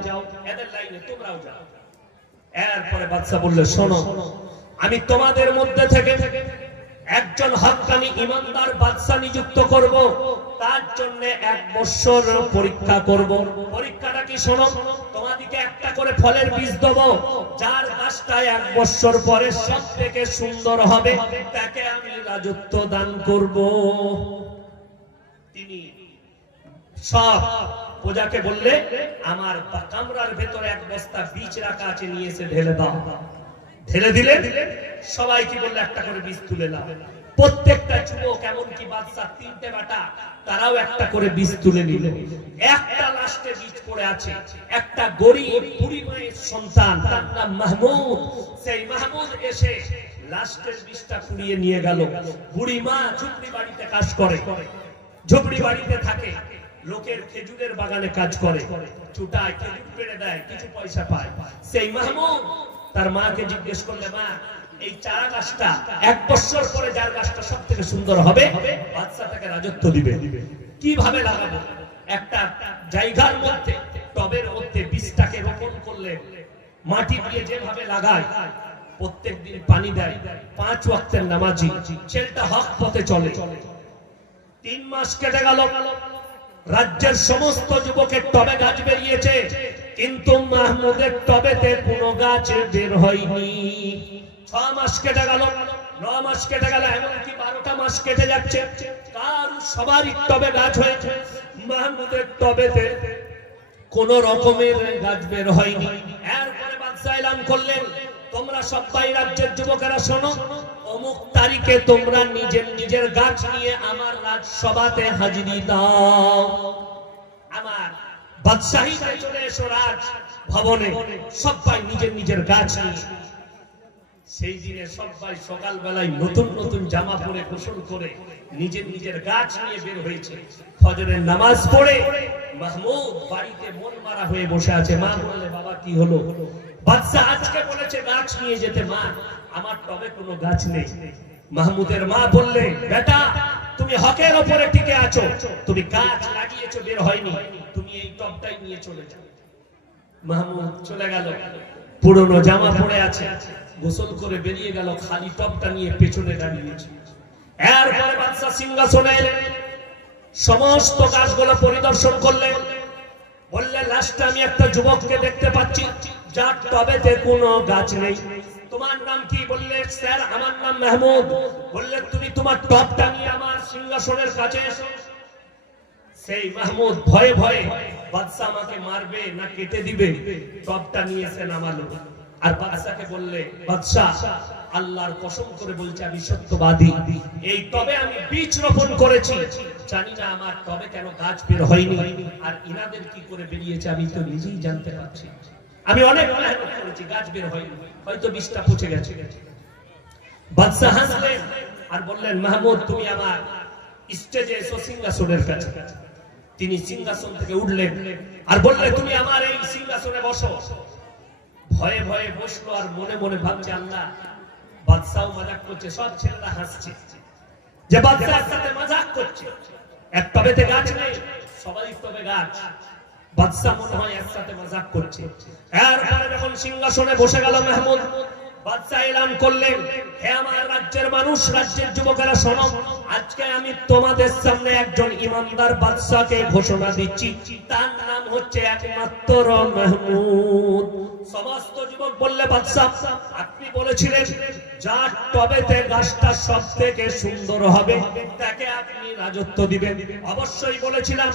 এদের লাইনে তোমরাও যাও। এরপরে বাদশা বললে, শোনো, আমি তোমাদের মধ্যে থেকে একজন হক্কানি ইমানদার বাদশা নিযুক্ত করব। তার জন্য 1 বছর পরীক্ষা করব। পরীক্ষাটা কি? শোনো, তোমাদেরকে একটা করে ফলের বীজ দেব, যার গাছটা 1 বছর পরে সব থেকে সুন্দর হবে, তাকে আমি রাজত্ব দান করব। তিনি সব প্রজাকে বললে, আমার কামরার ভেতরে 1 বস্তা বীজ রাখা আছে, নিয়ে এসে ঢেলে দাও। ঢেলে দিলে সবাই কি বললে, একটা করে বীজ তুলে নাও। প্রত্যেকটা যুবক, এমনকি বাদশা 3টে বেটা, তারাও একটা করে বীজ তুলে নিল। একটা লাস্টে বীজ পড়ে আছে, একটা গরিব বুড়ি মায়ের সন্তান, তার নাম মাহমুদ। সেই মাহমুদ এসে লাস্টের বীজটা কুড়িয়ে নিয়ে গেল। বুড়ি মা ঝুপড়ি বাড়িতে কাজ করে, ঝুপড়ি বাড়িতে থাকে, লোকের খেজুরের বাগানে কাজ করে, চুটায় খেজুর পেড়ে দেয়, কিছু পয়সা পায়। সেই মাহমুদ তার মাকে জিজ্ঞেস করলে, মা, এই চারা গাছটা 1 বছর পরে যার গাছটা সব থেকে সুন্দর হবে, বাদশা তাকে রাজত্ব দিবে, কিভাবে লাগাবো? একটা জায়গার মধ্যে, টবের মধ্যে বীজটাকে রোপণ করলে মাটি দিয়ে যেভাবে লাগায়, প্রত্যেকদিন পানি দেয়, 5 ওয়াক্তের নামাজি, ছেলেটা হক পথে চলে। 3 মাস কেটে গেল। রাজ্যের সমস্ত যুবকের টবে গাছ বেরিয়েছে, কিন্তু মাহমুদের টবেতে কোনো গাছ বের হয়নি। 6 মাস কেটে গেল, 9 মাস কেটে গেল, এমনকি 12টা মাস কেটে যাচ্ছে। সবারই টবে গাছ হয়েছে, মাহমুদের টবেতে কোন রকমের গাছ বের হয়নি। এরপরে বাদশা এলান করলেন, তোমরা সবাই রাজ্যের যুবকেরা শোনো, অমুক তারিখে তোমরা নিজের নিজের গাছ নিয়ে আমার রাজসভাতে হাজিরি দাও। আমার বাদশাহীতে চলে এসো রাজ ভবনে, সবাই নিজের নিজের গাছ নিয়ে। সেই দিনে সবাই সকাল বেলায় নতুন নতুন জামা পরে, গোসল করে, নিজের নিজের গাছ নিয়ে বের হয়েছে। ফজরের নামাজ পড়ে মাহমুদ বাড়িতে মন মারা হয়ে বসে আছে। মা বললে, বাবা কি হলো? বাদশা আজকে বলেছে গাছ নিয়ে যেতে। মা, আমার টবে কোনো গাছ নেই। মাহমুদের মা বললে, বেটা, তুমি হকের উপরে টিকে আছো, তুমি গাছ লাগিয়েছো, বের হয়নি, তুমি এই টবটাই নিয়ে চলে যাও। মাহমুদ চলে গেল, পুরনো জামা পরে আছে, গোসল করে বেরিয়ে গেল, খালি টবটা নিয়ে পেছনে দাঁড়িয়েছে। এরপরে বাদশা সিংহাসনে এলেন, সমস্ত গাছগুলো পরিদর্শন করলেন। বললেন, লাস্টে আমি একটা যুবককে দেখতে পাচ্ছি, যার টবেতে কোনো গাছ নেই। তোমার নাম কি? বললে, স্যার আমার নাম মাহমুদ। বললে, তুমি তোমার টবটা নিয়ে আমার সিংহাসনের কাছে এসো। সেই মাহমুদ ভয়ে ভয়ে, বাদশা আমাকে মারবে না কেটে দিবে, টবটা নিয়ে এসে নামালো। আর বাদশাকে বললে, বাদশা আল্লাহর কসম করে বলছে আমি সত্যবাদী। এই তবে আমি বীজ রোপণ করেছি, জানি না আমার তবে কেন গাছ বের হয়নি, আর ইনাদের কি করে বেরিয়েছে আমি তো নিজেই জানতে পারছি। আমি অনেক মেহনত করেছি, গাছ বের হয়নি, হয়তো বীজটা পচে গেছে। বাদশাহ হাসলেন আর বললেন, মাহমুদ তুমি আমার স্টেজে এসো সিংহাসনের কাছে। তিনি সিংহাসন থেকে উঠলেন আর বললেন, তুমি আমার এই সিংহাসনে বসো। ভয়ে ভয়ে বসলো আর মনে মনে ভাবছে, আল্লাহ বাদশাহ মজাক করছে, সব ছেলেরা হাসছে যে বাদশার সাথে মজাক করছে। এক টবেতে গাছ নেই, সবাই টবে গাছ, বাদশাহ মনে হয় এর সাথে মজাক করছে। এরপরে যখন সিংহাসনে বসে গেল মাহমুদ, বাদশাহ এলান করলেন, হে আমার রাজ্যের মানুষ, রাজ্যের যুবকেরা শোনো, আজকে আমি তোমাদের সামনে একজন ইমানদার বাদশাকে ঘোষণা দিচ্ছি, তার নাম হচ্ছে একমাত্র মাহমুদ। সমস্ত যুবক বললে, বাদশাহ আপনি বলেছিলেন যার টবেতে গাছটা সব থেকে সুন্দর হবে তাকে আপনি রাজত্ব দিবেন। অবশ্যই বলেছিলাম,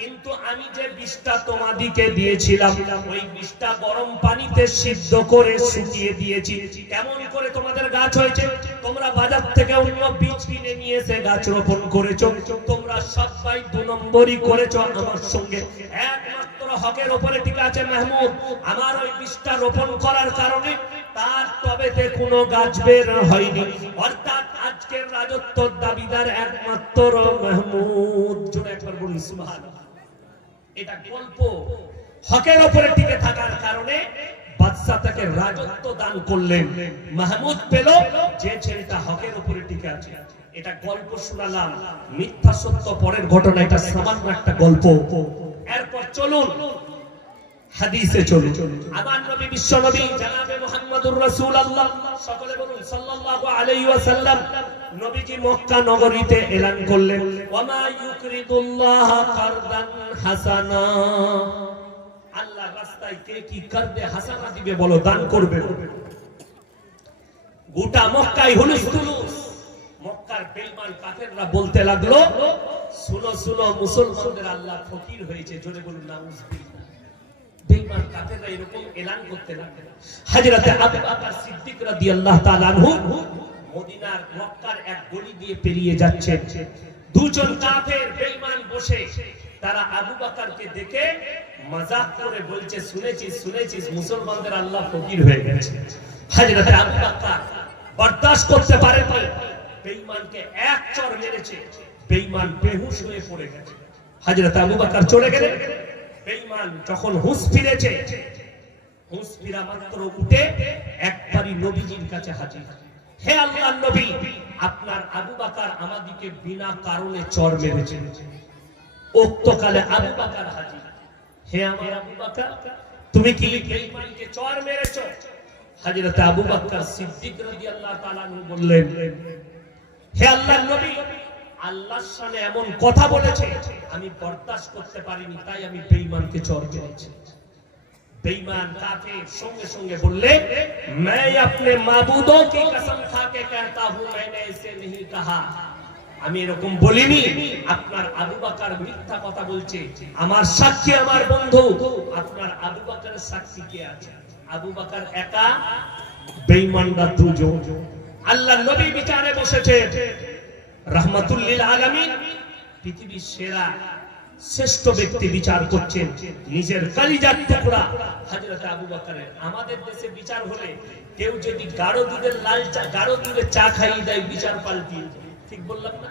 কিন্তু আমি যে বীজটা তোমাদিকে দিয়েছিলাম ওই বীজটা গরম পানিতে সিদ্ধ করে শুকিয়ে দিয়েছি। কেমন করে তোমাদের গাছ হয়েছে? তোমরা বাজার থেকে অন্য বীজ কিনে নিয়ে এসে গাছ রোপণ করেছো। তোমরা সবাই 2 নম্বরই করেছো আমার সঙ্গে। একমাত্র হকের উপরে ঠিক আছে মাহমুদ, আমার ওই বীজটা রোপণ করার কারণে তার টবেতে কোনো গাছ বের হয়নি। অর্থাৎ আজকের রাজত্বর দাবিদার একমাত্র মাহমুদ। জোরে একবার বলুন সুবহানাল্লাহ। এটা গল্প। হকের উপরে টিকে থাকার কারণে বাদশা তাকে রাজত্ব দান করলেন। মাহমুদ পেল যে ছেলেটা হকের উপরে টিকে আছে। এটা গল্প শোনালাম, মিথ্যা সত্য পরের ঘটনা, এটা সামান্য একটা গল্প। এরপর চলুন হাদিসে চলুন। আমার নবী বিশ্ব নবী জনাবে মুহাম্মদুর রাসূলুল্লাহ, সকলে বলুন সাল্লাল্লাহু আলাইহি ওয়াসাল্লাম, নবীজি মক্কা নগরীতে এলান করলেন, ওয়ামা ইউকরিদুল্লাহ কারদান হাসানা। আল্লাহর রাস্তায় কে কি করবে হাসানা দিবে বলো, দান করবে। গোটা মক্কায় হুলুস-তুলুস। মক্কার বেঈমান কাফেররা বলতে লাগলো, শুনো শুনো মুসলমানদের আল্লাহ ফকির হয়েছে। জোরে বলুন নাউজুবিল্লাহ। বেঈমান কাফেররা এরকম এলান করতে লাগলো। হযরতে আবু বকর সিদ্দিক রাদিয়াল্লাহু তাআলা আনহু মদিনার মক্কার এক গলি দিয়ে পেরিয়ে যাচ্ছেন। দুজন কাফের বেঈমান বসে, তারা আবু বকরকে দেখে মজাক করে বলছে, শুনেছিস শুনেছিস মুসলমানদের আল্লাহ ফকির হয়ে গেছে। হযরতে আবু বকর বরদাশত করতে পারেননি, বেঈমানকে এক চড় মেরেছে, বেঈমান বেহুশ হয়ে পড়ে গেছে। হযরতে আবু বকর চলে গেলেন। বেঈমান যখন হুঁশ ফিরেছে, হুঁশ ফিরা মাত্র উঠে একবারই নবীজির কাছে হাজির। হে আল্লাহর নবী, আপনার আবু বকর আমাদিকে বিনা কারণে চড় মেরেছে। উক্তকালে আবু বকর হাজির। হে আমার আবু বকর, তুমি কি বেঈমানকে চড় মেরেছো? হযরত আবু বকর সিদ্দিক রাদিয়াল্লাহু তাআলা আনহু বললেন, হে আল্লাহর নবী, আল্লাহর সামনে এমন কথা বলেছে আমি বরদাশত করতে পারিনি, তাই আমি বেঈমানকে চড় মেরেছি। বেঈমান কাফের সঙ্গে সঙ্গে বললে, मैं अपने माबूदों की कसम खा के कहता हूं मैंने ऐसे नहीं कहा। আমি এরকম বলিনি। আপনার আবু বকর মিথ্যা কথা বলছে। আমার সাক্ষী আমার বন্ধু। আপনার আবু বকরের সাক্ষী কে আছে? আবু বকর একা, বেঈমানরা দুজন। আল্লাহর নবী বিচারে বসেছে, রাহমাতুল লিল আলামিন, পৃথিবীর সেরা শ্রেষ্ঠ ব্যক্তি বিচার করছেন, নিজের কলিজার টুকরা হযরত আবু বকরের। আমাদের দেশে বিচার হলে কেউ যদি গাঢ় দুধের লাল চা, গাঢ় দুধের চা খাইয়ে দেয়, বিচার পাল্টিয়ে যায়। ঠিক বললাম না?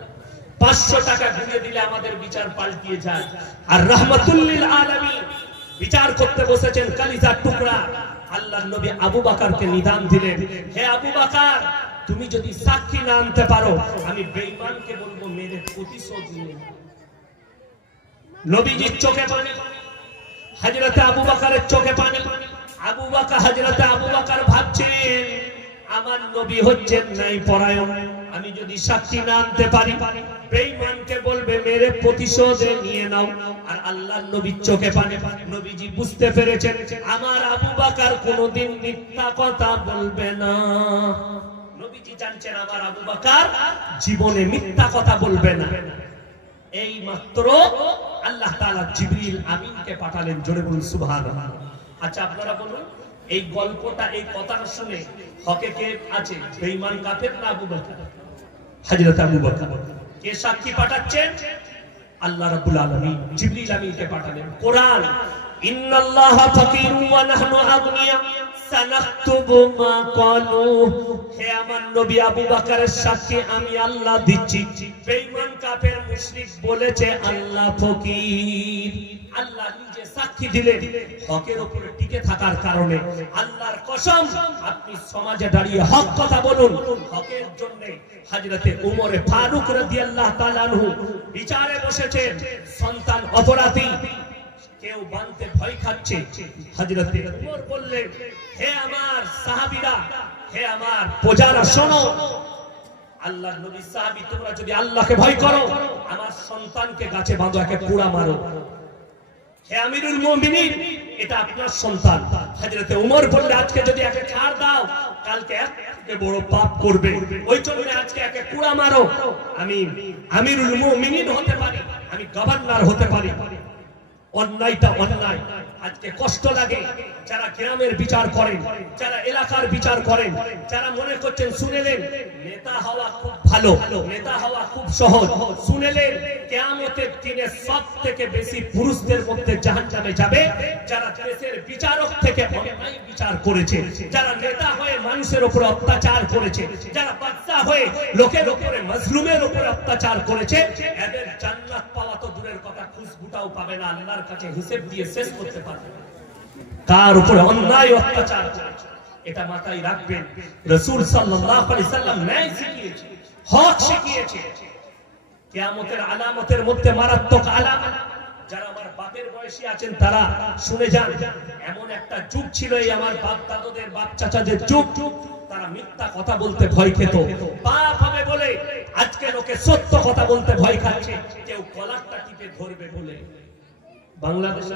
500 টাকা ঘুরিয়ে দিলে আমাদের বিচার পাল্টিয়ে যায়। আর রাহমাতুল লিল আলামিন বিচার করতে বসেছেন, কলিজার টুকরা। আল্লাহর নবী আবু বকরকে নিদান দিলেন, হে আবু বকর, তুমি যদি সাক্ষী না আনতে পারো আমি বেঈমানকে বলবো মেরে প্রতিশোধ নিয়ে। নবীজির চোখে পানি, হযরত আবু বকরের চোখে পানি। আবু বকর, হযরত আবু বকর ভাবছেন, আমার নবী হচ্ছেন নাই পরায়ণ, আমি যদি সাক্ষী না আনতে পারি বেঈমানকে বলবে মেরে প্রতিশোধ নিয়ে নাও। আর আল্লাহর নবীর চোখে পানি। নবীজি বুঝতে পেরেছেন আমার আবু বকর কোনোদিন মিথ্যা কথা বলবে না। নবীজি জানছেন আমার আবু বকর জীবনে মিথ্যা কথা বলবে না। এই মাত্র আল্লাহ তাআলা জিবরিল আমিনকে পাঠালেন। জোরে বলুন সুবহানাল্লাহ। আচ্ছা আপনারা বলুন, এই গল্পটা, এই কথাটা শুনে হকে কে আছে? বেঈমান কাফের না আবু বকর? হযরত আবু বকর। কে সাক্ষী পাঠাচ্ছেন? আল্লাহ রাব্বুল আলামিন জিবরিল আমিনকে পাঠালেন। কোরআন, ইন্নাল্লাহা ফাকিরুন ওয়া নাহনু আগনিয়া সানাকতুবু মা ক্বালু। হে আমার নবী আবু বকরের সাক্ষী আমি আল্লাহ দিচ্ছি, বেঈমান কাফের মুশরিক বলেছে আল্লাহ ফকির। আল্লাহ নিজে সাক্ষী দিলেন হকের উপরে টিকে থাকার কারণে। আল্লাহর কসম, আপনি সমাজে দাঁড়িয়ে হক কথা বলুন, হকের জন্য। হযরতে ওমর ফারুক রাদিয়াল্লাহু তাআলা আনহু বিচারে বসেছেন, সন্তান অপরাধী, কেউ বানতে ভয় খাচ্ছে। হযরতে ওমর বললেন, হে আমার সাহাবীরা, হে আমার প্রজারা, শোনো, আল্লাহর নবী সাহাবী, তোমরা যদি আল্লাহকে ভয় করো, আমার সন্তানকে গাছে বাঁধো, একে পুরা মারো। হে আমিরুল মুমিনিন, এটা আপনার সন্তান। হযরতে ওমর বললে, আজকে যদি একে ছাড় দাও, কালকে একে বড় পাপ করবে, ওই জন্য আজকে একে পুরা মারো। আমি আমিরুল মুমিনিন হতে পারি, আমি গভর্নর হতে পারি। অন্যায়টা অন্যায়। আজকে কষ্ট লাগে যারা গ্রামের বিচার করেন, যারা এলাকার বিচার করেন, যারা মনে করছেন শুনেলেন নেতা হওয়া খুব ভালো, নেতা হওয়া খুব সহজ, শুনেলেন কিয়ামতের দিনে সবথেকে বেশি পুরুষদের মধ্যে জাহান্নামে যাবে যারা দেশের বিচারক থেকে অন্যায় বিচার করেছে, যারা নেতা হয়ে মানুষের উপর অত্যাচার করেছে, যারা বাদশা হয়ে লোকের উপরে মাজলুমের উপর অত্যাচার করেছে, এদের জান্নাত পাওয়া তো দূরের কথা, খুশবুটাও পাবে না, আল্লাহর কাছে হিসাব দিয়ে শেষ করতে পারবে না কার উপরে অন্যায় অত্যাচার করেছে। এটা মাথায় রাখবেন। রাসূল সাল্লাল্লাহু আলাইহি সাল্লাম ন্যায় শিখিয়েছে, হক শিখিয়েছে। কিয়ামতের আলামতের মধ্যে মারাত্মক আলামত, যারা আমার বাপের বয়সী আছেন তারা শুনে যান। এমন একটা যুগ ছিল, এই আমার বাপ দাদাদের, বাপ চাচাদের যুগ, তারা মিথ্যা কথা বলতে ভয় খেত, পাপ হবে বলে। আজকে লোকে সত্য কথা বলতে ভয় খাচ্ছে, কেউ কলারটা টিপে ধরবে বলে। বাংলাদেশে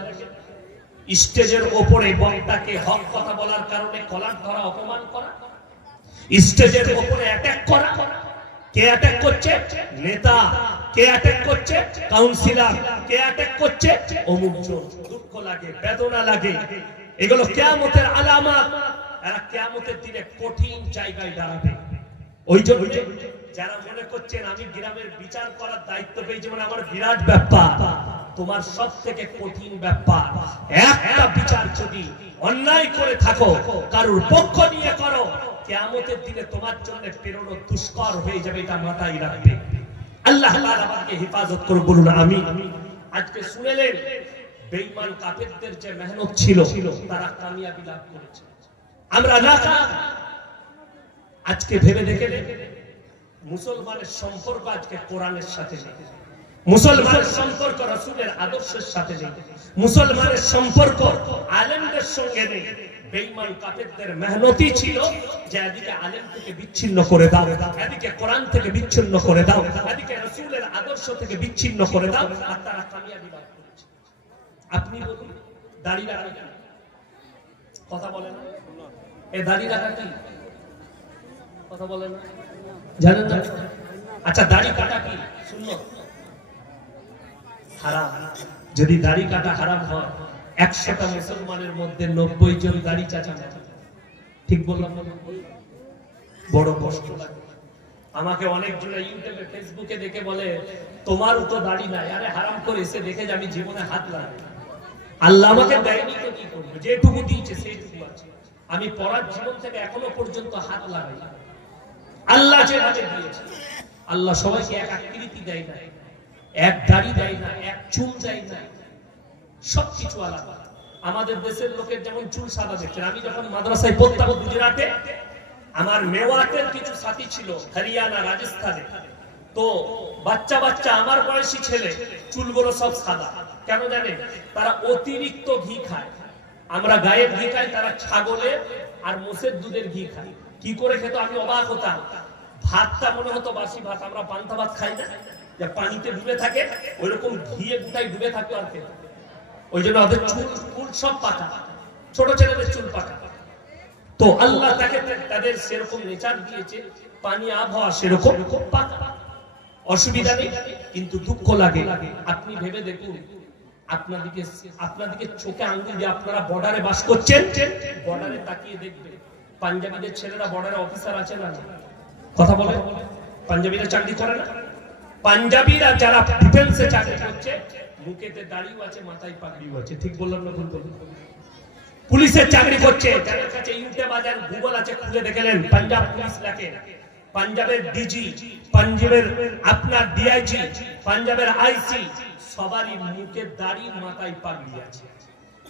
স্টেজের উপরে বক্তাকে হক কথা বলার কারণে কলার ধরা, অপমান করা, স্টেজের উপরে অ্যাটাক করা। কে অ্যাটাক করছে? নেতা। কে অ্যাটাক করছে? কাউন্সিলর। কে অ্যাটাক করছে? অমুক জন। দুঃখ লাগে, বেদনা লাগে। এগুলো কিয়ামতের আলামত। এরা কিয়ামতের দিনে কঠিন জায়গায় দাঁড়াবে। ওই জন্য যারা মনে করছেন আমি গ্রামের বিচার করার দায়িত্ব পেয়েছি মানে আমার বিরাট ব্যাপার, তোমার সব থেকে কঠিন ব্যাপার। একটা বিচার যদি অন্যায় করে থাকো, কারোর পক্ষ নিয়ে করো, কিয়ামতের দিনে তোমার জন্য পেরোনো দুষ্কর হয়ে যাবে, এটা মাথায় রাখবে। আল্লাহ তাআলা আমাকে হেফাজত করুন, বলুন আমিন। আজকে শুনেলেন বেঈমান কাফেরদের যে মেহনত ছিল, তারা কামিয়াবি লাভ করেছে, আমরা নাকাম। আজকে ভেবে দেখেন, মুসলমানের সম্পর্ক আজকে কোরআনের সাথে নেই, মুসলমানের সম্পর্ক রাসূলের আদর্শের সাথে নেই, মুসলমানের সম্পর্ক আলেমদের সঙ্গে নেই। বেঈমান কাফেরদের মেহনতি ছিল যে এদিকে আলেম থেকে বিচ্ছিন্ন করে দাও, এদিকে কোরআন থেকে বিচ্ছিন্ন করে দাও, এদিকে রাসূলের আদর্শ থেকে বিচ্ছিন্ন করে দাও, আর তারা কামিয়াবি লাভ করেছে। আপনি বলুন, দাড়ি রাখা কি? কথা বলেন না, এই দাড়ি রাখা কি? কথা বলেন না, জানেন না? আচ্ছা, দাড়ি কাটা কি সুন্নাত? হারাম। যদি দাড়ি কাটা হারাম হয়, 100টা মুসলমানের মধ্যে 90 জন দাড়ি চাচা। ঠিক বললাম? বড় কষ্ট লাগে। আমাকে অনেকজন ইউটিউবে ফেসবুকে দেখে বলে তোমার তো দাড়ি নাই। আরে হারাম করে এসে দেখে যে আমি জীবনে হাত লাগাই, আল্লাহ আমাকে দেয়নি তো কি করবো, যেটুকু দিয়েছে সেইটুকু আছে। আমি পড়ার জীবন থেকে এখনো পর্যন্ত হাত লাগাই। আল্লাহ যেভাবে দিয়েছে, আল্লাহ সবাইকে এক আকৃতি দেয় না, এক দাড়ি দেয় না, এক চুল দেয় না, সবকিছু আলাদা। আমাদের দেশের লোকের যেমন চুল সাদা দেখছেন, আমি যখন মাদ্রাসায় পড়তাম গুজরাটে, আমার মেওয়াতের কিছু সাথী ছিল হরিয়ানা, রাজস্থানে, তো বাচ্চা বাচ্চা আমার বয়সী ছেলে, চুলগুলো সব সাদা। কেন জানেন? তারা অতিরিক্ত ঘি খায়। আমরা গায়ের ঘি খাই, তারা ছাগলের আর মোষের দুধের ঘি খায়। কি করে খেত আমি অবাক হতাম। ভাতটা মনে হতো বাসি ভাত, আমরা পান্তা ভাত খাই না, যে পানিতে ডুবে থাকে, ওইরকম ঘিয়ে গোটাই ডুবে থাকতো আর খেত। ওই জন্য ওদের চুল সব পাকা, ছোট ছেলেদের চুল পাকা। তো আল্লাহ তাদের সেরকম নেচার দিয়েছে, পানি আবহাওয়া সেরকম পাকা, অসুবিধা নেই। কিন্তু দুঃখ লাগে, আপনি ভেবে দেখুন আপনাদিকে চোখে আঙ্গুল দিয়ে আপনারা বর্ডারে বাস করছেন, বর্ডারে তাকিয়ে দেখবে পাঞ্জাবিদের ছেলেরা বর্ডারে অফিসার আছে না? কথা বলে, পাঞ্জাবিরা চাকরি করে না? পাঞ্জাবিরা যারা ডিফেন্সে চাকরি করছে মুখেতে দাড়িও আছে, মাথায় পাগড়িও আছে। ঠিক বললাম না ভুল বললাম? পুলিশের চাকরি করছে, যাদের কাছে ইউটিউব আছে, গুগল আছে, খুঁজে দেখলেন পাঞ্জাব পুলিশ লেখে, পাঞ্জাবের ডিজি, পাঞ্জাবের আপনার ডিআইজি, পাঞ্জাবের আইসি, সবারই মুখে দাড়ি, মাথায় পাগড়ি আছে।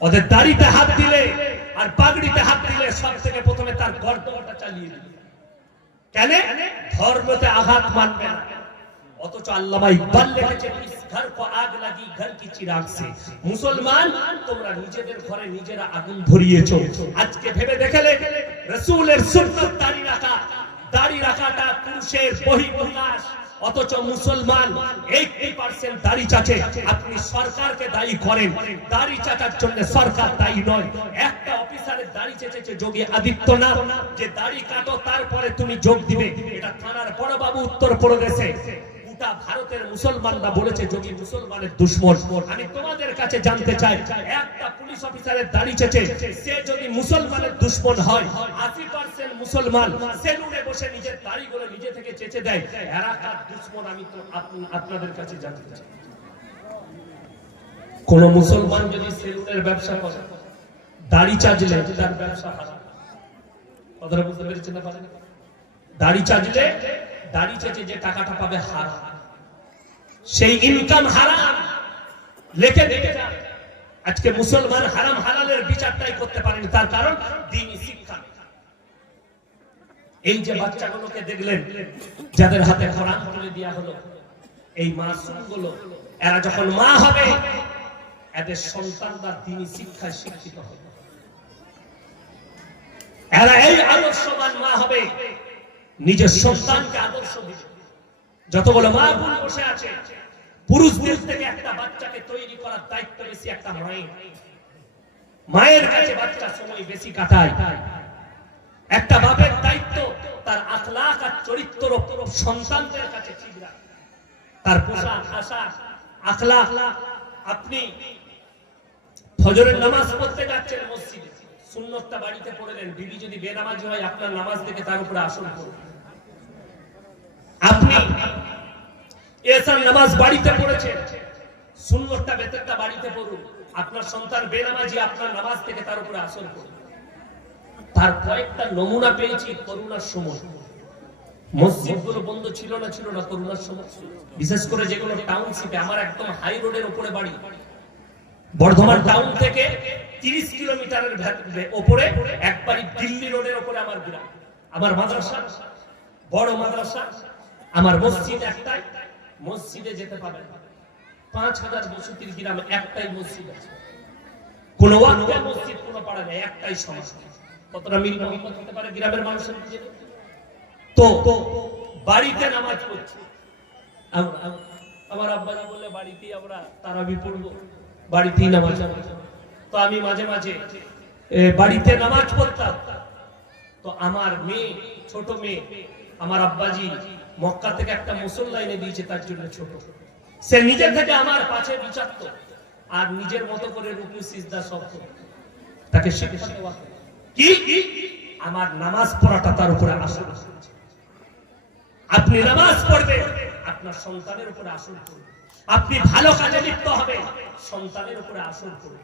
ওদের দাড়িতে হাত দিলে আর পাগড়িতে হাত দিলে সব থেকে প্রথমে তার গর্দনটা চালিয়ে দিবে। কেন? ধর্মতে আঘাত মানবে না। অথচ আল্লামা ইকবাল লিখেছেন, ইস ঘর কো আগ লাগি ঘর কি চিরাগ সে। মুসলমান, তোমরা নিজেদের ঘরে নিজেরা আগুন ধরিয়েছো। আজকে ভেবে দেখলে রাসূলের সুন্নাত দাড়ি রাখাটা পুরুষের বহিঃপ্রকাশ, অথচ মুসলমান 80% দাড়ি চাচে। আপনি সরকারকে দায়ী করেন, দাড়ি চাচার জন্য সরকার দায়ী নয়। একটা অফিসারের দাড়ি চেঁচেছে যোগী আদিত্যনাথ, যে দাড়ি কাটো তারপরে তুমি যোগ দিবে। এটা থানার বড় বাবু উত্তরপ্রদেশে। ভারতের মুসলমানরা বলেছে যোগী মুসলমানের দুশমন। আমি তোমাদের কাছে জানতে চাই, একটা পুলিশ অফিসারের দাড়ি চেঁচে সে যদি মুসলমানের দুশমন হয়, 80% মুসলমান সেলুনে বসে নিজের দাড়িগুলো নিজে থেকে চেঁচে দেয়, এরা কার দুশমন? আমি তো আপনাদের কাছে জানতে চাই। কোন মুসলমান যদি সেলুনের ব্যবসা করে, দাড়ি চাচলে তার ব্যবসা হারাম। কথাটা বুঝতে পেরেছেন না? দাড়ি চাচলে, দাড়ি চেঁচে যে টাকাটা পাবে হারাম, সেই ইনকাম হারাম। লেখে দেখে যান, আজকে মুসলমান হারাম হালালের বিচারটাই করতে পারেনি। তার কারণ দ্বীনি শিক্ষা। এই যে বাচ্চাগুলোকে দেখলেন যাদের হাতে কোরআন তুলে দেওয়া হলো, এই মাসুমগুলো, এরা যখন মা হবে এদের সন্তানরা দ্বীনি শিক্ষায় শিক্ষিত হবে। এরা এই আদর্শবান মা হবে, নিজের সন্তানকে আদর্শ দিবে। যতগুলো মা বোন বসে আছে, পুরুষদের থেকে একটা বাচ্চাকে তৈরি করার দায়িত্ব বেশি একটা মায়ের। মায়ের কাছে বাচ্চা সময় বেশি কাটায়। একটা বাপের দায়িত্ব তার আখলাক আর চরিত্র সন্তানদের কাছে ঠিক রাখা, তার পোশাক আশাক আখলাক। আপনি ফজরের নামাজ পড়তে যাচ্ছেন মসজিদে, সুন্নতটা বাড়িতে পড়লেন, বিবি যদি বেনামাজি হয় আপনার নামাজ দেখে তার উপরে আসন করবেন। আপনি এসার নামাজ বাড়িতে পড়েছেন, সুন্নতটা বেতেরটা বাড়িতে পড়ুন। আপনার সন্তান বেনামাজি, আপনার নামাজ থেকে তার উপরে আসন করুন। তার কয়েকটা নমুনা পেয়েছি করোনার সময়। মসজিদগুলো বন্ধ ছিল না করোনার সময়, বিশেষ করে যেগুলো টাউনশিপে। আমার একদম হাই রোডের উপরে বাড়ি, বর্ধমান টাউন থেকে 30 কিলোমিটারের উপরে একবারই দিল্লি রোডের উপরে আমার গ্রাম। আমার মাদ্রাসা বড় মাদ্রাসা, আমার মসজিদ একটাই, মসজিদে যেতে পারবেন 5000 বসতির গ্রামে একটাই মসজিদ আছে। কোন ওয়াক্তে মসজিদ কোন পাড়া নেই, একটাই সমাজ। কতটা মিল মোহাম্মদ হতে পারে গ্রামের মানুষের মধ্যে? তো বাড়িতে নামাজ পড়ছি, আমার আব্বাজি বললে বাড়িতেই আমরা তারাবি পড়বো, বাড়িতেই নামাজ। তো আমি মাঝে মাঝে বাড়িতে নামাজ পড়তাম। তো আমার মেয়ে, ছোট মেয়ে, আমার আব্বাজি মক্কা থেকে একটা মুসল্লা এনে দিয়েছে, তার জন্য ছোট, সে নিজে থেকে আমার পাশে বিচারত আর নিজের মতো করে রুকু সিজদা সব করত। তাকে শিক্ষা দেওয়া কি আমার নামাজ পড়াটা তার উপরে আসর। আপনি নামাজ পড়বেন, আপনার সন্তানের উপরে আসর করবে। আপনি ভালো কাজে লিপ্ত হবে, সন্তানের উপরে আসর করবে।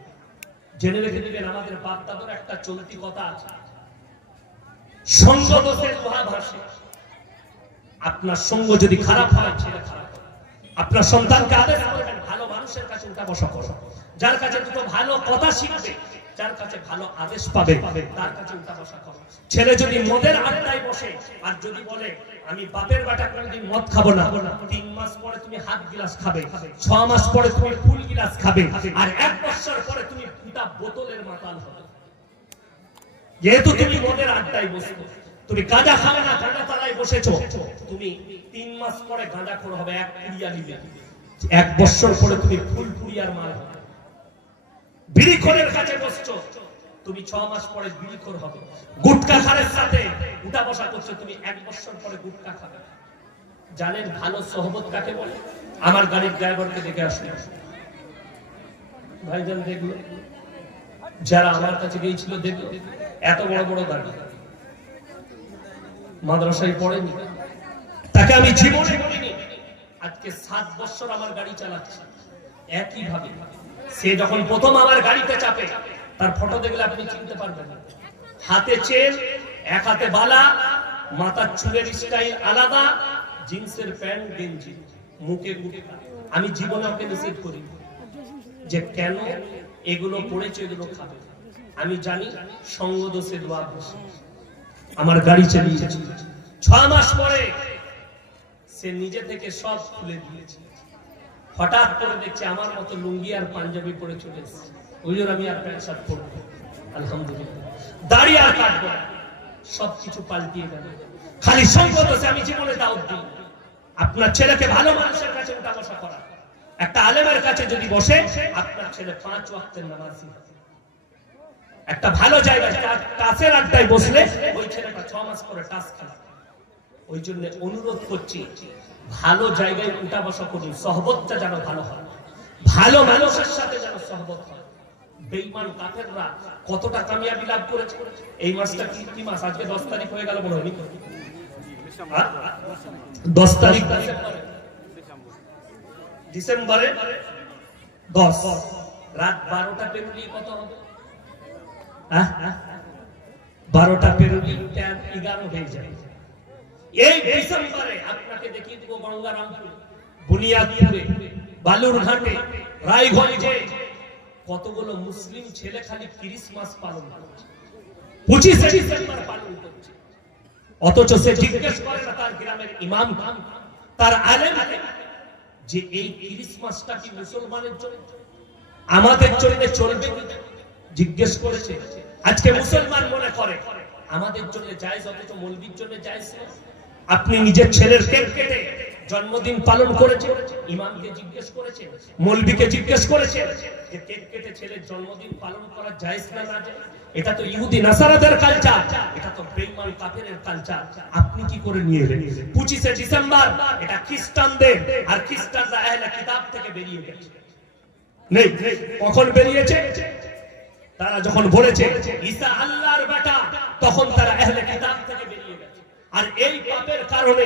জেনে রেখে দিবেন, আমাদের বাপ দাদার একটা চলতি কথা আছে, সঙ্গ দোষে লোহা ভাসে। আপনার সঙ্গ যদি খারাপ হয়, ছেলে খারাপ হয়। আপনার সন্তানকে আদেশ করবেন ভালো মানুষের কাছে উঠা বসা করো, যার কাছে দুটো ভালো কথা শিখবে, যার কাছে ভালো আদেশ পাবে, তার কাছে উঠা বসা করো। ছেলে যদি মদের আড্ডায় বসে আর যদি বলে আমি বাপের বাটা কোনদিন মদ খাবো না, 3 মাস পরে তুমি হাত গিলাস খাবে, 6 মাস পরে তুমি ফুল গিলাস খাবে, আর 1 বছর পরে তুমি ফুটা বোতলের মাতাল হবে। যেহেতু তুমি মদের আড্ডায় বসে, তুমি গাঁজা খাবে না, গাঁজা তালায় বসেছো, তুমি 3 মাস পরে গাঁজা খোর হবে, 1 পুড়িয়া নিবে, 1 বছর পরে তুমি ফুল পুড়িয়ার মাল হবে। বিড়ি খোরের কাছে বসছো, তুমি 6 মাস পরে বিড়ি খোর হবে। গুটকা খারের সাথে উঠা বসা করছো, তুমি 1 বছর পরে গুটকা খাবে। জানেন ভালো সোহবত কাকে বলে? আমার গাড়ির ড্রাইভারকে দেখে আসুন, ভাইজান দেখলো, যারা আমার কাছে গিয়েছিল দেখলো এত বড় বড় দাড়ি, মাদ্রাসায় পড়েনি, তাকে আমি জীবনে বলিনি। আজকে 7 বছর আমার গাড়ি চালাচ্ছে একই ভাবে। সে যখন প্রথম আমার গাড়িতে চাপে, তার ফটো দেখলে আপনি চিনতে পারবেন। হাতে চেন, এক হাতে বালা, মাথার চুলের স্টাইল আলাদা, জিন্সের প্যান্ট গেঞ্জি, মুখে গুটকা। আমি জীবনে ওকে নিষেধ করি যে কেন এগুলো পড়েছে, এগুলো খাবে। আমি জানি সঙ্গ দোষে দোয়া বসে। আমার গাড়ি চালিয়েছে 6 মাস পরে সে নিজে থেকে সব খুলে দিয়েছে। হঠাৎ করে দেখছে আমার মতো লুঙ্গি আর পাঞ্জাবি পরে চলে এসেছে। ওই জন্য আমি আর প্যান্ট শার্ট পরবো, আলহামদুলিল্লাহ। দাড়ি আর কাটবো, সবকিছু পাল্টিয়ে গেল। খালি সঙ্গ দোষে আমি জীবনে দাওয়াত দিই। আপনার ছেলেকে ভালো মানুষের কাছে উঠা বসা করা। একটা আলেমের কাছে যদি বসে, আপনার ছেলে 5 ওয়াক্তের নামাজি। একটা ভালো জায়গায় টাসের আড্ডায় বসলে ওই ছেলেটা 6 মাস পরে টাস খেলা। ওই জন্য অনুরোধ করছি, ভালো জায়গায় উঠা বসা করুন, সহবতটা যেন ভালো হয়, ভালো মানুষের সাথে যেন সহবত হয়। বেঈমান কাফেররা কতটা কামিয়াবি লাভ করেছে। এই মাসটা কি মাস? আজকে 10 তারিখ হয়ে গেল মনে হয়, 10 তারিখ ডিসেম্বরে 10, রাত 12টা পেরুলি কত হবে? 12টা পেরুলি 11 হয়ে যায়। এই ডিসেম্বরে আপনাকে দেখিয়ে দিব গঙ্গারামপুর, বুনিয়াদপুরে, বালুরঘাটে, রায়গঞ্জে কতগুলো মুসলিম ছেলে খালি ক্রিসমাস পালন করছে, 25 ডিসেম্বর পালন করছে। অথচ সে জিজ্ঞেস করে না তার গ্রামের ইমাম, তার আলেম, যে এই ক্রিসমাসটা কি মুসলমানের জন্য, আমাদের জন্য চলবে? জিজ্ঞেস করেছে। আজকে মুসলমান মনে করে আমাদের জন্য জায়েজ, অথচ মৌলবীর জন্য জায়েজ না। আপনি নিজের ছেলের কেক কেটে জন্মদিন পালন করেছেন, ইমামকে জিজ্ঞেস করেছেন, মৌলবীকে জিজ্ঞেস করেছেন যে কেক কেটে ছেলের জন্মদিন পালন করা জায়েজ না না জায়েজ? এটা তো ইহুদি নাসারাদের কালচার, এটা তো বেঈমান কাফেরের কালচার। আপনি কি করে নিয়ে এলেন 25 ডিসেম্বর? এটা খ্রিস্টানদের, আর খ্রিস্টানরা আহলে কিতাব থেকে বেরিয়ে গেছে। নেই, কখন বেরিয়েছে? তারা যখন বলেছে ঈসা আল্লাহর বেটা, তখন তারা আহলে কিতাব থেকে বেরিয়ে গেছে। আর এই পাপের কারণে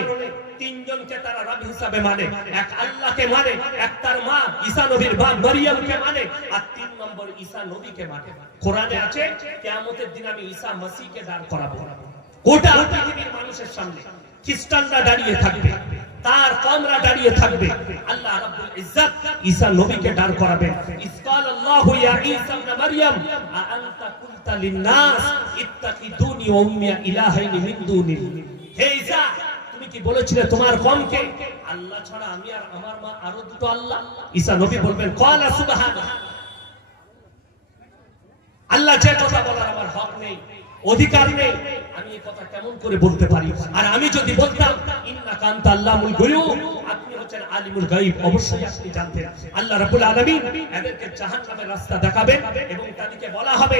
3 জনকে তারা রব হিসাবে মানে, এক আল্লাহকে মানে, এক তার মা ঈসা নবীর মা মারিয়ামকে মানে, আর 3 নম্বর ঈসা নবীকে মানে। কোরআনে আছে কিয়ামতের দিন আমি ঈসা মসিহকে দাঁড় করাবো। গোটা পৃথিবীর মানুষের সামনে খ্রিস্টানরা দাঁড়িয়ে থাকবে, তার কওমরা দাঁড়িয়ে থাকবে, আল্লাহ রাব্বুল ইজ্জত ঈসা নবীকে দাঁড় করাবেন। ইসকাল আল্লাহু ইয়া ঈসা ইবনে মারইয়াম আ আনতা কুলতা লিন-নাস ইত্তাকিদুনি ওয়া উম্মি ইলাহাইনি মিন দুনি। হে ঈসা, তুমি কি বলেছিলে তোমার কওমকে আল্লাহ ছাড়া আমি আর আমার মা আরো দুটো আল্লাহ? ঈসা নবী বলবেন ক্বালা সুবহানাল্লাহ, আল্লাহ যে কথা বলার আমার হক নেই, অধিকার নেই, আমি এই কথা কেমন করে বলতে পারি? আর আমি যদি বলতাম ইন্নাকা আনতা আল্লামুল গায়ুব, আপনি হচ্ছেন আলিমুল গায়ব, অবশ্যই আপনি জানতেন। আল্লাহ রাব্বুল আলামিন এদেরকে জাহান্নামের রাস্তা দেখাবেন এবং তাদেরকে বলা হবে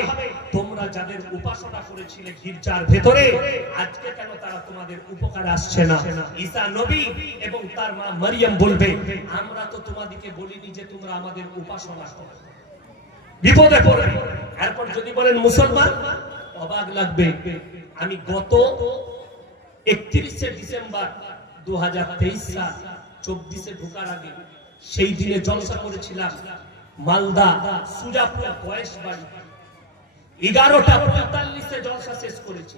তোমরা যাদের উপাসনা করেছিলে গির্জার ভেতরে, আজকে কেন তারা তোমাদের উপকারে আসছে না? ঈসা নবী এবং তার মা মারিয়াম বলবে আমরা তো তোমাদেরকে বলিনি যে তোমরা আমাদের উপাসনা করো। বিপদে পড়বে। এরপর যদি বলেন মুসলমান, অবাক লাগবে। আমি গত 31 ডিসেম্বর 2023 সাল 24 ঢোকার আগে সেই দিনে জলসা করেছিলাম মালদা সুজাপুর বয়স বাড়ি। 11:45 জলসা শেষ করেছি।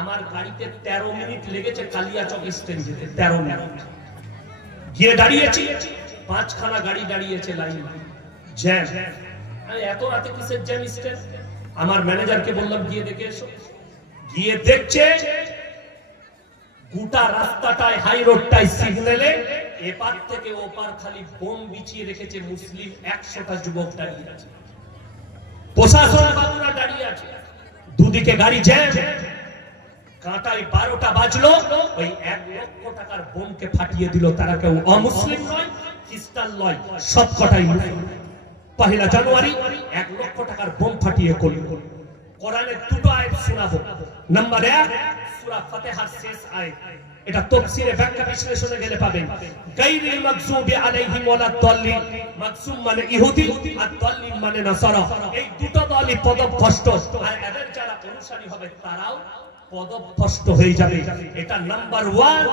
আমার গাড়িতে 13 মিনিট লেগেছে কালিয়াচক স্ট্যান্ড যেতে। 13 মিনিট গিয়ে দাঁড়িয়েছি, 5খানা গাড়ি দাঁড়িয়েছে লাইন জ্যাম। এত রাতে কিসের জ্যাম স্ট্যান্ড? আমার ম্যানেজারকে বললাম গিয়ে দেখে এসো। গিয়ে দেখছে গোটা রাস্তাটায়, হাই রোডটায় সিগন্যালে এপার থেকে ওপার খালি বোম বিছিয়ে রেখেছে। মুসলিম 100টা যুবক দাঁড়িয়ে আছে, প্রশাসন বাবুরা দাঁড়িয়ে আছে, দুদিকে গাড়ি জ্যাম। কাঁটায় 12টা বাজলো, ওই 1 লক্ষ টাকার বোমকে ফাটিয়ে দিল। তারা কেউ অমুসলিম নয়, খ্রিস্টান নয়, সব কটাই মুসলিম। 1 জানুয়ারি 1 লক্ষ টাকার বোম ফাটিয়ে করল। কোরআনের 2টো আয়াত শোনাবো। নাম্বার 1 সূরা ফাতিহার শেষ আয়াত, এটা তাফসীরে ব্যাখ্যা বিশ্লেষণে গেলে পাবেন। গায়রিল মাগযুবি আলাইহিম ওয়ালাদ দাল্লিন, মাগযুব মানে ইহুদি আর দাল্লিন মানে নাসারা। এই দুটো দলই পদভ্রষ্ট, আর এদের যারা অনুসারী হবে তারাও পদভ্রষ্ট হয়ে যাবে। এটা নাম্বার 1,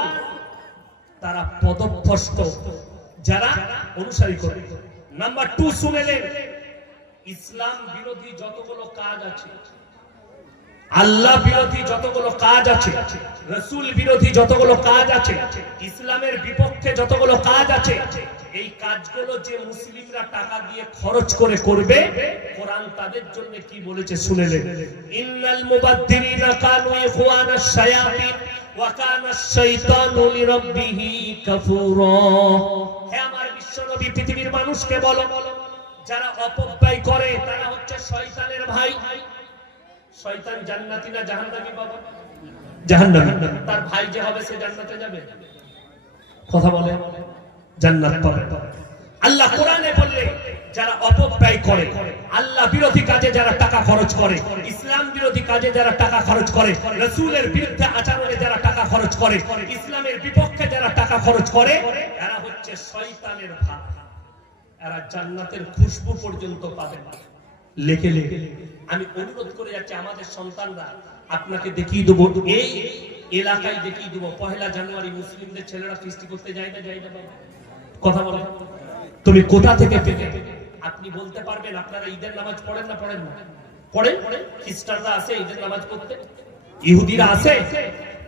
তারা পদভ্রষ্ট যারা অনুসারী করবে। নাম্বার 2 শুনেলেন, ইসলাম বিরোধী যতগুলো কাজ আছে, আল্লাহ বিরোধী যতগুলো কাজ আছে, রাসূল বিরোধী যতগুলো কাজ আছে, ইসলামের বিপক্ষে যতগুলো কাজ আছে, এই কাজগুলো যে মুসলিমরা টাকা দিয়ে খরচ করে করবে, কোরআন তাদের জন্য কি বলেছে শুনেলেন। ইন্নাল মুবাদ্দিরিনা কানু ইখওয়ানাশ শায়াতিন ওয়া কানাশ শাইতানু লিরাব্বিহি কাফুরা। হে আমার বিশ্বনবী, পৃথিবীর মানুষকে বলো, যারা অপব্যয় করে তারা হচ্ছে শয়তানের ভাই। শয়তান জান্নাতি না জাহান্নামী বাবা? জাহান্নামী। তার ভাই যে হবে সে জান্নাতে যাবে? কথা বলে জান্নাত পাবে। আল্লাহ কোরআনে বললে যারা অপব্যয় করে, আল্লাহ বিরোধী কাজে যারা টাকা খরচ করে, ইসলাম বিরোধী কাজে যারা টাকা খরচ করে, রাসূলের বিরুদ্ধে আচরণে যারা টাকা খরচ করে, ইসলামের বিপক্ষে যারা টাকা খরচ করে, এরা হচ্ছে শয়তানের ভাই। এরা জান্নাতের খুশবু পর্যন্ত পাবে না। লেখে লেখে আমি অনুরোধ করে যাচ্ছি, আমাদের সন্তানরা আপনাকে দেখিয়ে দেবো, এই এলাকায় দেখিয়ে দেবো, 1 জানুয়ারি মুসলিমদের ছেলেরা ফিস্টি করতে যায় না, যায় না বাবা? কথা বলে, তুমি কোথা থেকে পেলে? আপনি বলতে পারবেন আপনারা ঈদের নামাজ পড়েন না? পড়েন না? পড়েন। খ্রিস্টানরা আছে ঈদের নামাজ পড়তে, ইহুদিরা আছে।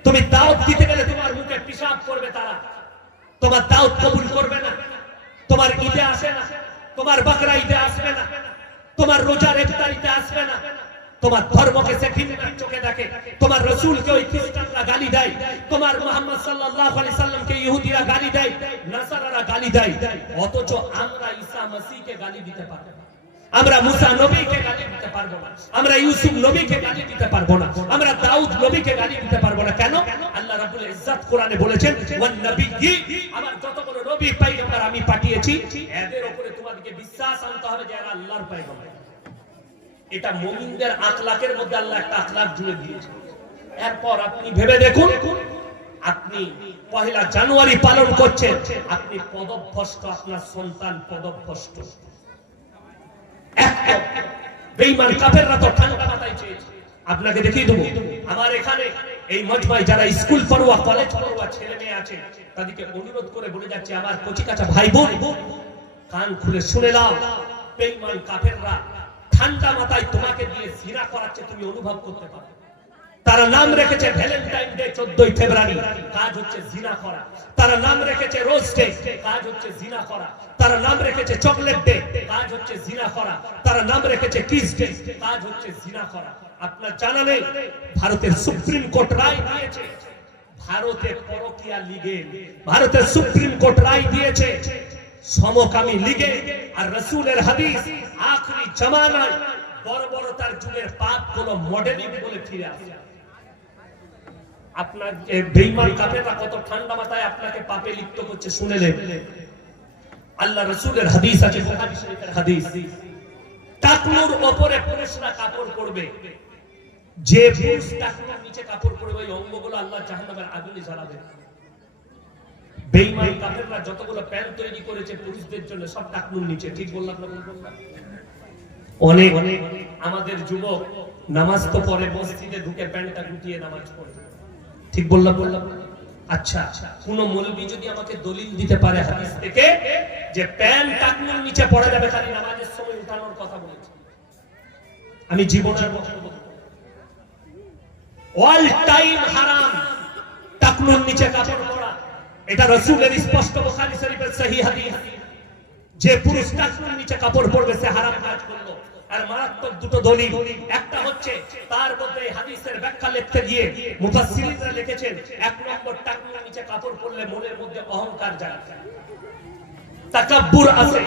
তুমি দাওয়াত দিতে গেলে তোমার মুখে পিশাব করবে তারা, তোমার দাওয়াত কবুল করবে না। তোমার ঈদে আসে না, তোমার বকরা ঈদে আসবে না, তোমার রোজার ইফতারিতে আসবে না, তোমার ধর্মকে সে ঘৃণার চোখে দেখে, তোমার রাসূলকে ওই খ্রিস্টানরা গালি দেয়, তোমার মুহাম্মদ সাল্লাল্লাহু আলাইহি সাল্লামকে ইহুদিরা গালি দেয়, নাসারারা গালি দেয়। অথচ আমরা ঈসা মসিহকে গালি দিতে পারবো না, আমরা মুসা নবীকে গালি দিতে পারবো না, আমরা ইউসুফ নবীকে গালি দিতে পারবো না, আমরা দাউদ নবীকে গালি দিতে পারবো না। কেন? আল্লাহ রাব্বুল ইজ্জত কোরআনে বলেছেন, ওয়ান নবিয়্যি, আমার যতগুলো নবী পয়গম্বর আমি পাঠিয়েছি, এদের উপরে তোমাদেরকে বিশ্বাস আনতে হবে যে এরা আল্লাহর পয়গম্বর। এটা মুমিনদের আখলাকের মধ্যে আল্লাহ একটা আখলাক জুড়ে দিয়েছে। এরপর আপনি ভেবে দেখুন, আপনি 1 জানুয়ারি পালন করছেন, আপনি পদভ্রষ্ট, আপনার সন্তান পদভ্রষ্ট। বেঈমান কাফেররা তো ঠান্ডা মাথায় চেয়েছে। আপনাকে দেখিয়ে দেবো, আমার এখানে এই মজমায় যারা স্কুল পড়ুয়া, কলেজ পড়ুয়া ছেলে মেয়ে আছে, তাদেরকে অনুরোধ করে বলে যাচ্ছে, আমার কচিকাঁচা ভাই বোন, কান খুলে শুনে নাও, বেঈমান কাফেররা ঠান্ডা মাথায় তোমাকে দিয়ে জিনা করাচ্ছে, তুমি অনুভব করতে পারো। তারা নাম রেখেছে ভ্যালেন্টাইন ডে 14 ফেব্রুয়ারি, কাজ হচ্ছে জিনা করা। তারা নাম রেখেছে রোজ ডে, কাজ হচ্ছে জিনা করা। তারা নাম রেখেছে চকলেট ডে, কাজ হচ্ছে জিনা করা। তারা নাম রেখেছে কিস ডে, কাজ হচ্ছে জিনা করা। আপনার জানা নেই, ভারতের সুপ্রিম কোর্ট রায় দিয়েছে, ভারতের পরকীয়া লিগে, ভারতের সুপ্রিম কোর্ট রায় দিয়েছে, সমকামী লিগে আর রাসূলের হাদিস আখরি জামানায় বর্বরতার যুগের পাপগুলো মডেলিং বলে ফিরে আসে। আপনার বেঈমান কাফেররা কত ঠান্ডা মাথায় আপনাকে পাপে লিপ্ত করছে শুনেলেন। আল্লাহ রাসূলের হাদিস আছে, বুখারী শরীফের হাদিস, টাকনুর উপরে পুরুষরা কাপড় পরবে, যে পুরুষ টাকনুর নিচে কাপড় পরবে ওই অঙ্গগুলো আল্লাহ জাহান্নামের আগুনে জ্বালাবে। বেঈমান কাফেররা যতগুলো প্যান্ট তৈরি করেছে পুরুষদের জন্য সব টাকনুর নিচে। ঠিক বললাম না? অনেক আমাদের যুবক নামাজ তো পড়ে, মসজিদে ঢুকে প্যান্টটা গুটিয়ে নামাজ পড়ে। ঠিক বললাম? আচ্ছা, কোন মৌলবী যদি আমাকে দলিল দিতে পারে হাদিস থেকে যে প্যান্ট টাকনুর নিচে পড়া যাবে, খালি নামাজের সময় উঠানোর কথা বলেছে, আমি জীবনের বক্তব্য অল টাইম হারাম টাকনুর নিচে কাপড় পরা। এটা রাসূলের স্পষ্ট বুখারী শরীফের সহিহ হাদিস। যে পুরুষ টাকনুর নিচে কাপড় পরবে সে হারাম কাজ করলো। আর মারাত্মক দুটো দলিল, একটা হচ্ছে তার মধ্যে হাদিসের ব্যাখ্যা লিখতে গিয়ে মুফাসসিরিনরা লিখেছেন, 1 নম্বর টাকনুর নিচে কাপড় পরলে মনের মধ্যে অহংকার জাগে, তাকাব্বুর আছে।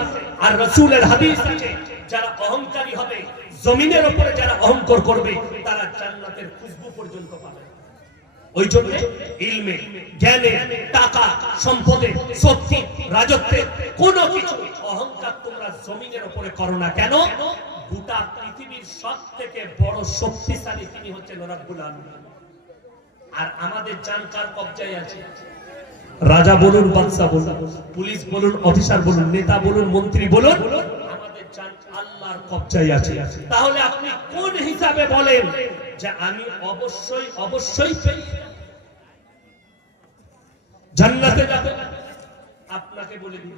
আর রাসূলের হাদিস আছে, যারা অহংকারী হবে, জমিনের উপরে যারা অহংকার করবে, তারা জান্নাতের খুশবু পর্যন্ত পাবে। ওই জন্য ইলমে, জ্ঞানে, টাকা, সম্পদে, শক্তি, রাজত্বে কোনো কিছু অহংকার তোমরা জমিনের উপরে করো না। কেন? গোটা পৃথিবীর সবথেকে বড় শক্তিশালী তিনি হচ্ছেন রব্বুল আলামিন। আর আমাদের জান কার কবজায় আছে? রাজা বলুন, বাদশা বলুন, পুলিশ বলুন, অফিসার বলুন, নেতা বলুন, মন্ত্রী বলুন, আমাদের জান আল্লাহর কবজায় আছে। তাহলে আপনি কোন হিসাবে বলেন যে আমি অবশ্যই অবশ্যই জান্নাতে যাব? আপনাকে বলে দিই,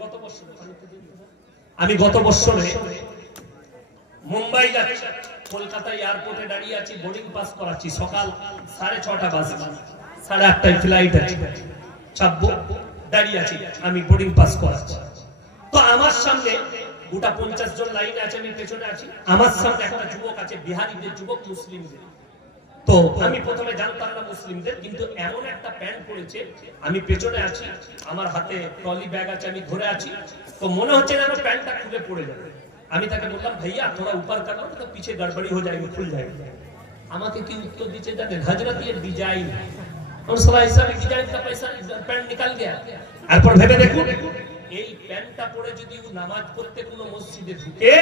আমি গত বছরে মুম্বাই যাচ্ছি, কলকাতা এয়ারপোর্টে দাঁড়িয়ে আছি, বোর্ডিং পাস করাচ্ছি, সকাল 6:30 বাজে, 8:30 ফ্লাইট আছে, চাপবো, দাঁড়িয়ে আছি, আমি বোর্ডিং পাস করাচ্ছি। তো আমার সামনে গোটা 50 জন লাইনে আছে, আমি পেছনে আছি, আমার সামনে একটা যুবক আছে, বিহারিদের যুবক, মুসলিমদের। তো আমি প্রথমে জানতাম না মুসলিমদের, কিন্তু এমন একটা প্যান্ট পরেছে, আমি পেছনে আছি, আমার হাতে ট্রলি ব্যাগ আছে, আমি ধরে আছি, তো মনে হচ্ছে যেন প্যান্টটা খুলে পড়ে যাবে। আমি তাকে বললাম, ভাইয়া थोड़ा ऊपर कर लो, तो पीछे गड़बड़ी हो जाएगी, खुल जाएगी। আমাকে কি উত্তর দিতে জানেন? হযরত ये ডিজাইন, और साला ऐसा डिजाइन का पैसा पैंट निकल गया। এরপর ভেবে দেখুন, এই প্যান্টটা পরে যদি ও নামাজ পড়তে কোনো মসজিদে ঢুকে,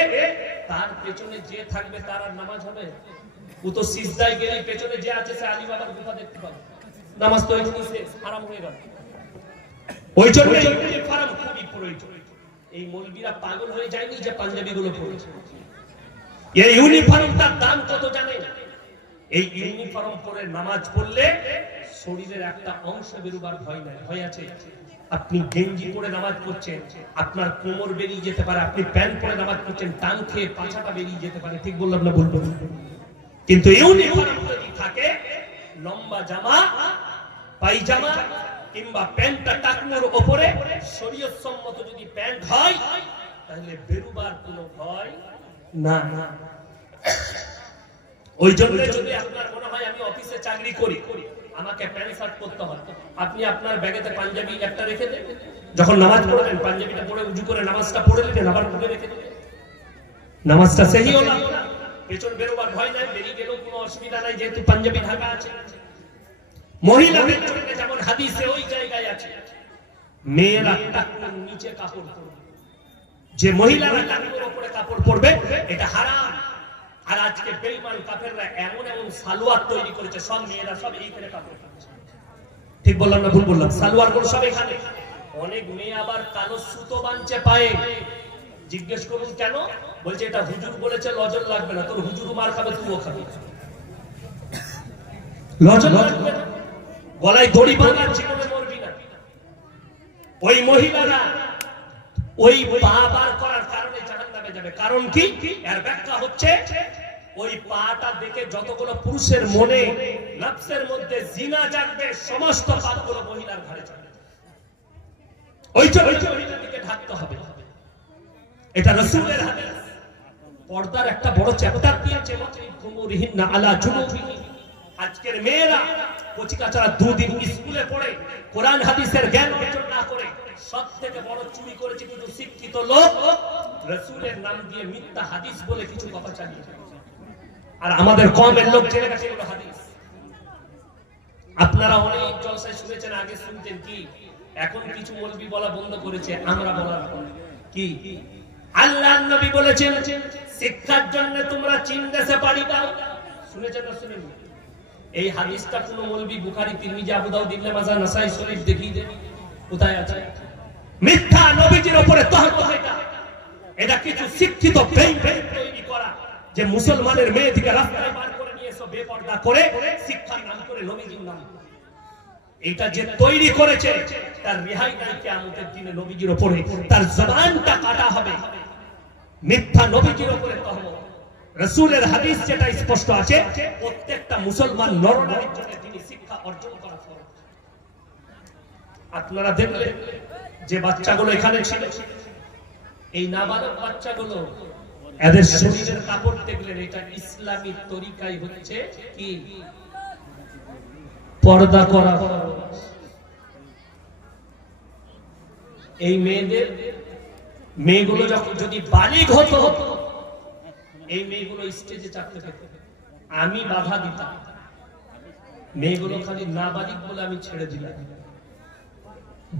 তার পেছনে যে থাকবে তার আর নামাজ হবে? ও তো সিজদায় গেলে পেছনে যে আছে সে আলী বাবার গুফা দেখতে পাবে, নামাজ তো এখানেই শেষ, হারাম হয়ে গেল। ওই জন্য এই হারাম খুবই প্রয়োজন। এই মৌলবীরা পাগল হয়ে যায়নি যে পাঞ্জাবি গুলো পরেছে। এই ইউনিফর্মটার দাম কত জানেন? এই ইউনিফর্ম পরে নামাজ পড়লে শরীরের একটা অংশ বেরোবার ভয় নাই, ভয় আছে। আপনি গেঞ্জি পরে নামাজ পড়ছেন, আপনার কোমর বেরিয়ে যেতে পারে, আপনি প্যান্ট পরে নামাজ পড়ছেন, টান খেয়ে পাছাটা বেরিয়ে যেতে পারে, ঠিক বললাম না ভুল বললাম? কিন্তু ইউনিফর্ম যদি থাকে, লম্বা জামা, পায়জামা কিংবা প্যান্টটা টাকনোর উপরে শরীয়ত সম্মত যদি প্যান্ট হয়, তাহলে বেরোবার কোনো ভয় না। ওই জন্য যদি আপনার মনে হয় আমি অফিসে চাকরি করি, আমাকে প্যান্ট শার্ট পরতে হয়, আপনি আপনার ব্যাগেতে পাঞ্জাবি একটা রেখে দেন, যখন নামাজ পড়বেন পাঞ্জাবিটা পরে উজু করে নামাজটা পড়ে নেবেন, আবার খুলে রেখে দেবেন, নামাজটা সহি হলো। পেছন বেরোবার ভয় নাই, বেরিয়ে গেলেও কোনো অসুবিধা নাই, যেহেতু পাঞ্জাবি ঢাকা আছে। মহিলাদের জন্য যেমন হাদিসে ওই জায়গায় আছে, মেয়েরা টাকনুর নিচে কাপড় পরবে, যে মহিলারা টাকনুর উপরে কাপড় পরবে এটা হারাম। আর আজকে বেঈমান কাফেররা এমন এমন সালোয়ার তৈরি করেছে, সব মেয়েরা সব এইখানে কাপড় পরছে, ঠিক বললাম না ভুল বললাম? সালোয়ার গুলো সব এখানে। অনেক মেয়ে আবার কালো সুতো বাঁধছে পায়ে, জিজ্ঞেস করুন কেন? বলছে এটা হুজুর বলেছে, লজল লাগবে না, তোর হুজুর মার খাবে, তুইও খাবি, লজল লাগবে না, গলায় দড়ি বাঁধা, জীবনে মরবি না। ওই মহিলারা ওই পা বার করার কারণে জাহান্নামে যাবে। কারণ কি? এর ব্যাখ্যা হচ্ছে, ওই পাটা দেখে যতগুলো পুরুষের মনে, নফসের মধ্যে জিনা জাগবে, সমস্ত পাপগুলো মহিলার ঘাড়ে যাবে। ওই জন্য মহিলাকে ঢাকতে হবে, এটা রাসূলের হাদিস। পর্দার একটা বড় চ্যাপ্টার দিয়েছে, মুরিহিন্না আলা জুনুবিহি। আজকের মেয়েরা কচিকাচারা দুদিন স্কুলে পড়ে কোরআন হাদিসের জ্ঞান অর্জন না করে সবথেকে বড় চুরি করেছে কিন্তু শিক্ষিত লোক, রাসূলের নাম দিয়ে মিথ্যা হাদিস বলে কিছু কথা চালিয়ে। আর আমাদের কমের লোক জেনে গেছে এগুলো হাদিস। আপনারা অনেক জলসায় শুনেছেন, আগে শুনতেন কি, এখন কিছু মৌলবি বলা বন্ধ করেছে, আমরা বলার কি আল্লাহর নবী বলেছেন শিক্ষার জন্য তোমরা চীন দেশে পাড়ি দাও। শুনেছেন না শুনেননি? এই হাদিসটা কোন মৌলবি বুখারী, তিরমিজি, আবু দাউদ, ইবনে মাজাহ, নাসাই শরীফ দেখিয়ে দেন কোথায় আছে? মিথ্যা নবীজির উপরে তহমত এটা, এটা কিছু শিক্ষিত বেঈমান তৈরি করা, যে মুসলমানের মেয়েটিকে রাস্তায় বার করে নিয়ে এসে বেপরদা করে শিক্ষার নাম করে নবীজির নাম, এটা যে তৈরি করেছে তার রেহাই নাই কিয়ামতের দিনে। নবীজির উপরে তার জবানটা কাটা হবে। মিথ্যা নবীজির উপরে তহমত। রাসূলের হাদিস যেটা স্পষ্ট আছে, প্রত্যেকটা মুসলমান নরনারীর জন্য তিনি শিক্ষা অর্জন করা ফরজ। আপনারা দেখলেন যে বাচ্চাগুলো এখানে ছিল, এই নাবালক বাচ্চাগুলো, এদের শরীরের কাপড় দেখলেন, এটা ইসলামী তরিকায় হচ্ছে কি পর্দা করা। এই মেয়েগুলো যখন যদি বালিগ হতো, এই মেয়েগুলো স্টেজে চাপতে পেত, আমি বাধা দিতাম। মেয়েগুলো খালি না বালিগ বলে আমি ছেড়ে দিলাম,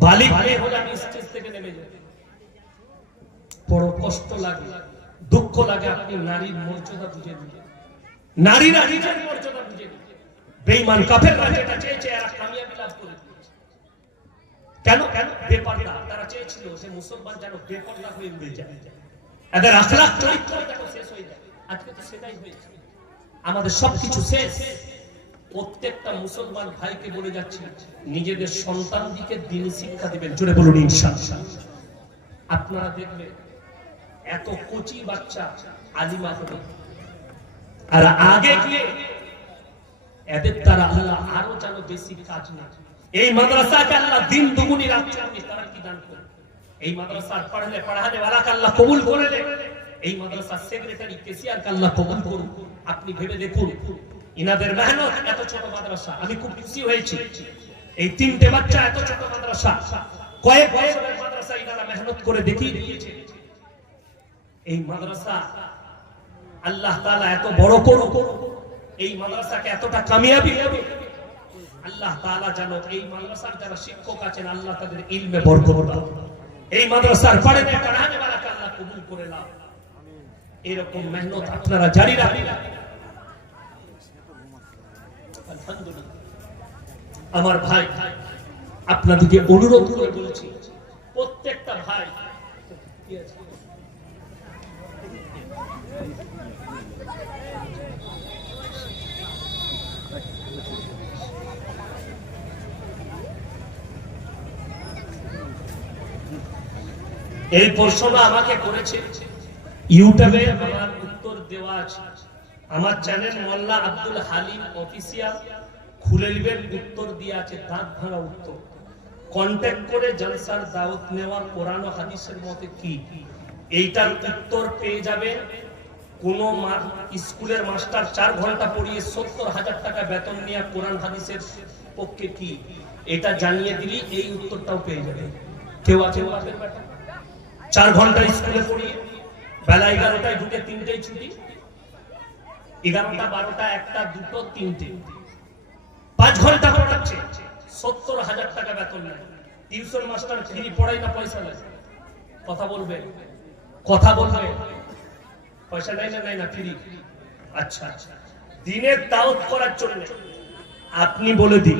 বালিগ হলে আমি স্টেজ থেকে নেমে যেতাম। বড় কষ্ট লাগে, দুঃখ লাগে। আপনি নারীর মর্যাদা বুঝে দিলেন, নারীরা নিজের মর্যাদা বুঝে দিলেন। বেঈমান কাফেররা যেটা চেয়েছে এরা কামিয়াবি লাভ করে দিয়েছে। কেন? বেপরদা। তারা চেয়েছিল যে মুসলমান যেন বেপরদা হয়ে উড়ে যায়, এদের আখলাক চরিত্র যেন শেষ হয়ে যায়। আজকে তো সেটাই হয়েছে, আমাদের সবকিছু শেষ। প্রত্যেকটা মুসলমান ভাইকে বলে যাচ্ছি, নিজেদের সন্তানদিকে দ্বীনি শিক্ষা দিবেন। জোরে বলুন ইনশাআল্লাহ। আপনারা দেখবেন এত কচি বাচ্চা আলিমা হবে, আর আগে গিয়ে এদের দ্বারা আল্লাহ আরো যেন বেশি কাজ না। এই মাদ্রাসাকে আল্লাহ দিন দুগুনি রাত চৌগুনি তারা কি দান করে। এই মাদ্রাসার পড়ানে ওয়ালাকে আল্লাহ কবুল করে দেন। এই মাদ্রাসার সেক্রেটারি কেসিআরকে আল্লাহ কবুল করুন। আপনি ভেবে দেখুন ইনাদের মেহনত, এত ছোট মাদ্রাসা। আমি খুব খুশি হয়েছি, এই তিনটে বাচ্চা এত ছোট মাদ্রাসা, কয়েক বছরের মাদ্রাসা ইনারা মেহনত করে দেখিয়ে দিয়েছে। এই মাদ্রাসা আল্লাহ তাআলা এত বড় করুন, এই মাদ্রাসাকে এতটা কামিয়াবি হবে। আল্লাহ তাআলা যেন এই মাদ্রাসার যারা শিক্ষক আছেন আল্লাহ তাদের ইলমে বরকত দাও। এই মাদ্রাসার পড়ানে ওয়ালাকে আল্লাহ কবুল করে নাও। এরকম মেহনত আপনারা জারি রাখুন। আলহামদুলিল্লাহ। আমার ভাই আপনাদেরকে অনুরোধ করে বলছি, প্রত্যেকটা ভাই এই প্রশ্নটা আমাকে করেছে, ইউটিউবে আমার উত্তর দেওয়া আছে। আমার চ্যানেল মোল্লা আব্দুল হালিম অফিসিয়াল খুলে নেবেন, উত্তর দিয়ে আছে, দাঁত ভাঙা উত্তর। কন্টাক্ট করে জলসার দাওয়াত নেওয়া কোরআন ও হাদিসের মতে কি, এইটার উত্তর পেয়ে যাবেন। কোন স্কুলের মাস্টার 4 ঘন্টা পড়িয়ে 70,000 টাকা বেতন নিয়ে কোরআন হাদিসের পক্ষে কি, এটা জানিয়ে দিলি এই উত্তরটাও পেয়ে যাবে। কেউ আছে 4 ঘন্টা স্কুলে পড়িয়ে বেলা 11টায় ঢুকে 3টায় ছুটি, 11টা 12টা 1টা 2টো 3টে 5 ঘন্টা পড়াচ্ছে, 70,000 টাকা বেতন নেয়। টিউশন মাস্টার ফ্রি পড়াই না পয়সা নেয়? কথা বলবে, কথা বলবে। পয়সা নেয় না, নেয় না, ফ্রি। আচ্ছা, দিনের দাওয়াত করার জন্য আপনি বলে দিন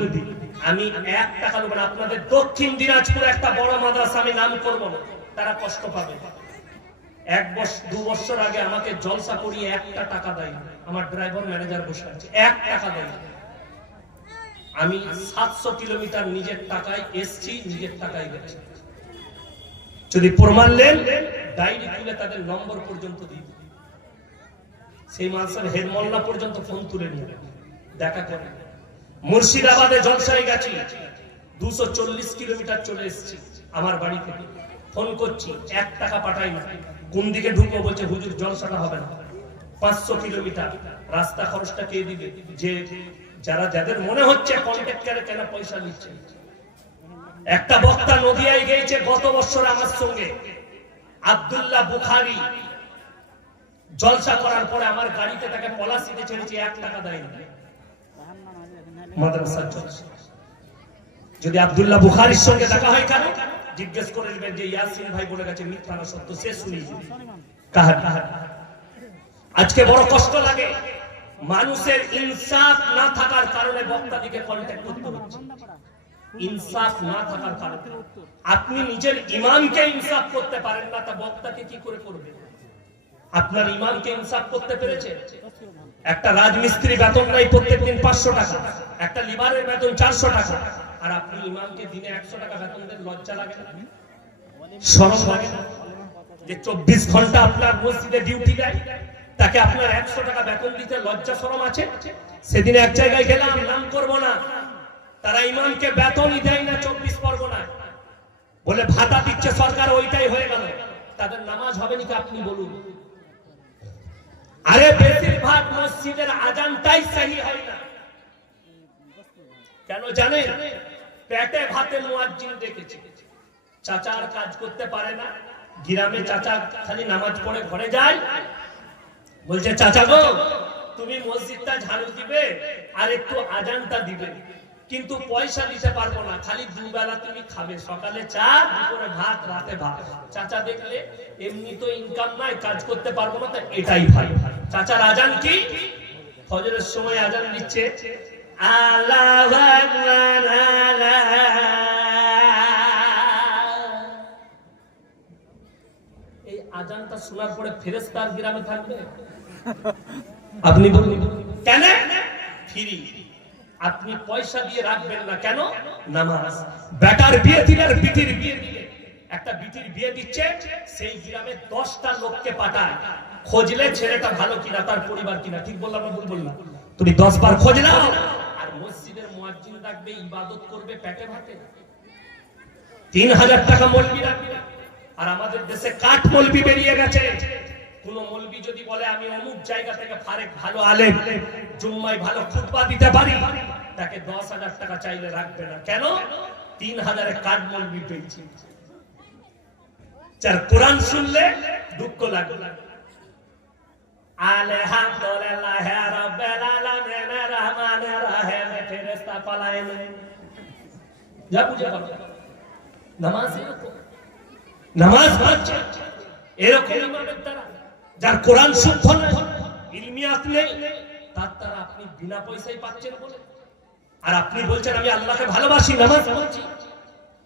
আমি 1 টাকা নেব না। আপনাদের দক্ষিণ দিনাজপুরে একটা বড় মাদ্রাসা, আমি নাম করব না, তারা কষ্ট পাবে। 2 বছর আগে আমাকে জলসা করিয়ে 1টা টাকা দেয়, আমার ড্রাইভার ম্যানেজার বসে আছে, 1 টাকা দেয়। আমি 700 কিলোমিটার নিজের টাকায় এসছি, নিজের টাকায় গেছি। যদি প্রমাণ নেন ডায়েরি তুলে তাদের নম্বর পর্যন্ত দিই, সেই মাদ্রাসার হেড মোল্লা পর্যন্ত ফোন তুলে নিয়ে দেখা করে। মুর্শিদাবাদে জলসায় গেছি, 240 কিলোমিটার চলে এসেছি আমার বাড়ি থেকে। ফোন করছি, 1 টাকা পাঠাই না। কোন দিকে ঢুকবো বলছে হুজুর জলসাটা হবে না, 500 কিলোমিটার রাস্তা খরচটা কে দিবে? যে যাদের মনে হচ্ছে কন্ট্রাক্টরে কেন পয়সা নিচ্ছে। একটা বক্তা নদিয়ায় গিয়েছে গত বছর আমার সঙ্গে, আব্দুল্লাহ বুখারী জলসা করার পরে আমার গাড়িতে তাকে পলাশিতে ছেড়েছি, 1 টাকা দেয়নি। মাদ্রাসার জলসা যদি আব্দুল্লাহ বুখারীর সঙ্গে দেখা হয় কেন জিজ্ঞেস করে নেবেন যে ইয়াসিন ভাই বলে গেছে মিথ্যা না সত্য, সে শুনি কাহার। আজকে বড় কষ্ট লাগে, মানুষের ইনসাফ না থাকার কারণে বক্তাদিকে কন্ট্যাক্ট করতে হচ্ছে। ইনসাফ না থাকার কারণে আপনি নিজের ইমামকে ইনসাফ করতে পারেন না, তা বক্তাকে কি করে করবে? আপনার ইমামকে ইনসাফ করতে পেরেছে? একটা রাজমিস্ত্রি বেতন নাই প্রত্যেকদিন 500 টাকা, একটা লিভারের বেতন 400 টাকা, আর আপনি ইমামকে দিনে 100 টাকা বেতন দেন। লজ্জা লাগে না? শরম লাগে না? যে 24 ঘন্টা আপনার মসজিদে ডিউটি দেয়, তাকে আপনার 100 টাকা বেতন দিতে লজ্জা শরম আছে? সেদিন এক জায়গায় গেলাম, নাম করব না, তারা ইমামকে বেতনই দেয় না 24 পরগনায়, বলে ভাতা দিচ্ছে সরকার, ওইটাই হয়ে গেল। তাদের নামাজ হবে নাকি আপনি বলুন? আরে বেশিরভাগ মসজিদের আজানটাই সহি হয় না। কেন জানেন? পেটে ভাতে মুয়াজ্জিন দেখেছি, চাচার কাজ করতে পারে না। গ্রামে চাচা খালি নামাজ পড়ে ঘরে যায়, বলছে চাচা গো তুমি মসজিদটা ঝাড়ু দিবে আর একটু আজানটা দিবে, কিন্তু পয়সা দিতে পারবো না, খালি দুবেলা তুমি খাবে, সকালে চা, দুপুরে ভাত, রাতে ভাত। চাচা দেখলে এমনি তো ইনকাম নাই, কাজ করতে পারবো না, তো এটাই ভাই। চাচার আজান কি? ফজরের সময় আজান দিচ্ছে, আল্লাহু আকবার এই আজানটা শোনার পরে ফেরেশতার গ্রামে থাকবে? আপনি বলুন কেন? ফ্রি। আপনি পয়সা দিয়ে রাখবেন না কেন? নামাজ। বেটার বিয়ে দিলে আর বিটির বিয়ে দিলে, একটা বিটির বিয়ে দিচ্ছে, সেই গ্রামে 10টা লোককে পাঠায়, খোঁজলে ছেলেটা ভালো কিনা, তার পরিবার কিনা। ঠিক বললাম না ভুল বললাম? তুমি 10 বার খোঁজ নাও। আর মসজিদের মুয়াজ্জিন থাকবে, ইবাদত করবে পেটে ভাতে, 3000 টাকা মৌলবি রাখবে। আর আমাদের দেশে কাঠ মৌলবি বেরিয়ে গেছে। কোন মৌলবি যদি বলে আমি অমুক জায়গা থেকে ফারেক ভালো আলেম, জুম্মায় ভালো খুতবা দিতে পারি, তাকে 10,000 টাকা চাইলে রাখবে না। কেন? 3000 কাঠ মৌলবি পেয়েছি। যার কোরআন শুনলে দুঃখ লাগবে। আলহামদুলিল্লাহ রাব্বিল আলামিন রহমানির রহিম, ফেরেশতা পালায় না। যা বুঝে পাবে নামাজ এরকম, নামাজ পড়ছে এরকম ইমামের দ্বারা, যার কোরআন শুদ্ধ নয়, ইলমিয়াত নেই, তার দ্বারা আপনি বিনা পয়সায় পাচ্ছেন বলে। আর আপনি বলছেন আমি আল্লাহকে ভালোবাসি, নামাজ পড়ছি।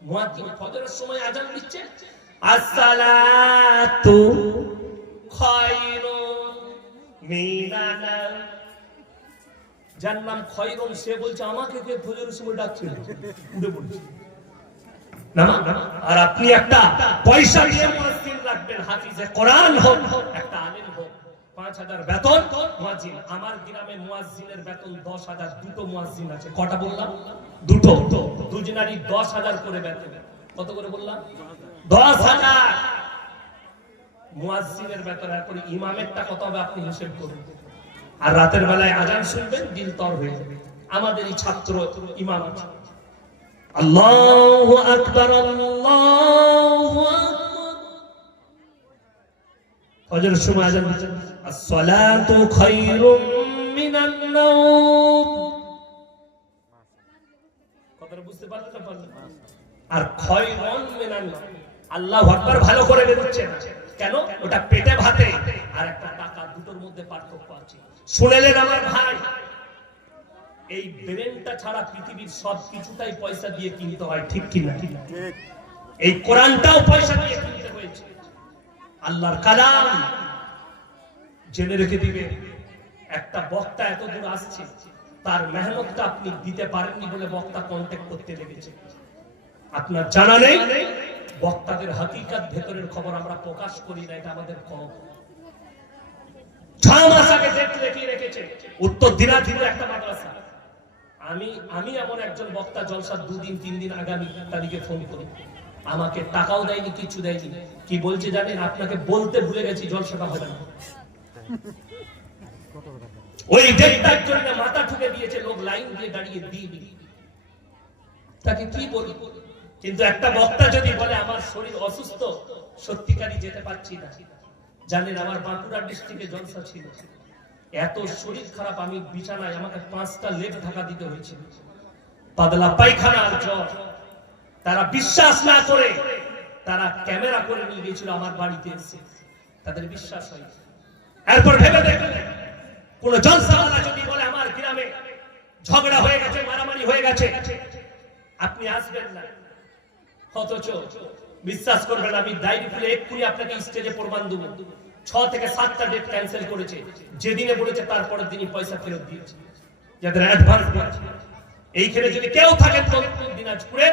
মুয়াজ্জিন ফজরের সময় আজান দিচ্ছে, আসসালাতু খায়রুম মিনান নাওম। যার নাম খয়রুন, সে বলছে আমাকে কে ফজরের সময় ডাকছে, উঠে পড়ছে। আর আপনি একটা পয়সা দিয়ে মুয়াজ্জিন রাখবেন, হাফিজে কোরআন হোক, একটা আলেম হোক, 5000 বেতন মুয়াজ্জিন। আমার গ্রামে মুয়াজ্জিনের বেতন 10,000। দুটো মুয়াজ্জিন আছে। কটা বললাম? দুটো। দুজনারই 10,000 করে বেতন। কত করে বললাম? 10,000 মুয়াজ্জিনের বেতন। এরপর ইমামেরটা কত হবে আপনি হিসেব করুন। আর রাতের বেলায় আজান শুনবেন, দিল তর হয়ে যাবে। আমাদেরই ছাত্র ইমাম আছে, আল্লাহু আকবার আল্লাহু আকবার, ফজরের সময় আজান দিচ্ছে, আসসালাতু খায়রুম মিনান নাওম। কথাটা বুঝতে পারলেন না? পারলেন? আর খায়রুন মিনান নাওম, আল্লাহু আকবার ভালো করে বেরোচ্ছে না কেন? ওটা পেটে ভাতে আর একটা টাকা, দুটোর মধ্যে পার্থক্য আছে। শুনেলেন আমার ভাই? এই ব্রেনটা ছাড়া পৃথিবীর সব কিছুটাই পয়সা দিয়ে কিনতে হয়, ঠিক কিনা? এই কোরআনটাও পয়সা দিয়ে কিনতে হয়েছে। আল্লাহর কালাম জেনে রেখে দিবে। একটা বক্তা এত দূর আসছে, তার মেহনতটা আপনি দিতে পারেননি বলে বক্তা কন্টাক্ট করতে লেগেছে। আপনার জানা নেই বক্তাদের হাকিকাত, ভেতরের খবর আমরা প্রকাশ করি না, এটা আমাদের কম। 6 মাস আগে ডেট লিখে রেখেছে, উত্তর দিনাজপুরে একটা মাদ্রাসা। আমি এমন একজন বক্তা, জলসা 2 দিন 3 দিন আগামী তারিখে ফোন করি, আমাকে টাকাও দেয়নি, কিছু দেয়নি। কি বলছে জানেন? আপনাকে বলতে ভুলে গেছি, জলসাটা হবে না। ওই ডেটটার জন্য মাথা ঠুকে দিয়েছে, লোক লাইন দিয়ে দাঁড়িয়ে দিবি, তাকে কি বলি? কিন্তু একটা বক্তা যদি বলে আমার শরীর অসুস্থ, সত্যিকারই যেতে পারছি না। জানেন আমার বাঁকুড়া ডিস্ট্রিক্টে জলসা ছিল, এত শরীর খারাপ, আমি বিছানায়, আমাকে 5টা লেপ ঢাকা দিতে হয়েছিল, পাতলা পায়খানা আর জ্বর। তারা বিশ্বাস না করে তারা ক্যামেরা করে নিয়ে গিয়েছিল আমার বাড়িতে এসে, তাদের বিশ্বাস হয়। এরপর ভেবে দেখবেন কোন জলসাওয়ালা যদি বলে আমার গ্রামে ঝগড়া হয়ে গেছে, মারামারি হয়ে গেছে, আপনি আসবেন না, অথচ বিশ্বাস করবেন আমি ডায়েরি খুলে এক্ষুনি আপনাকে স্টেজে প্রমাণ দেব। 6 থেকে 7টা ডেট ক্যান্সেল করেছে, যেদিনে বলেছে তারপরের দিনই পয়সা ফেরত দিয়েছে, যাদের অ্যাডভান্স দিয়েছে। এইখানে যদি কেউ থাকেন দিনাজপুরে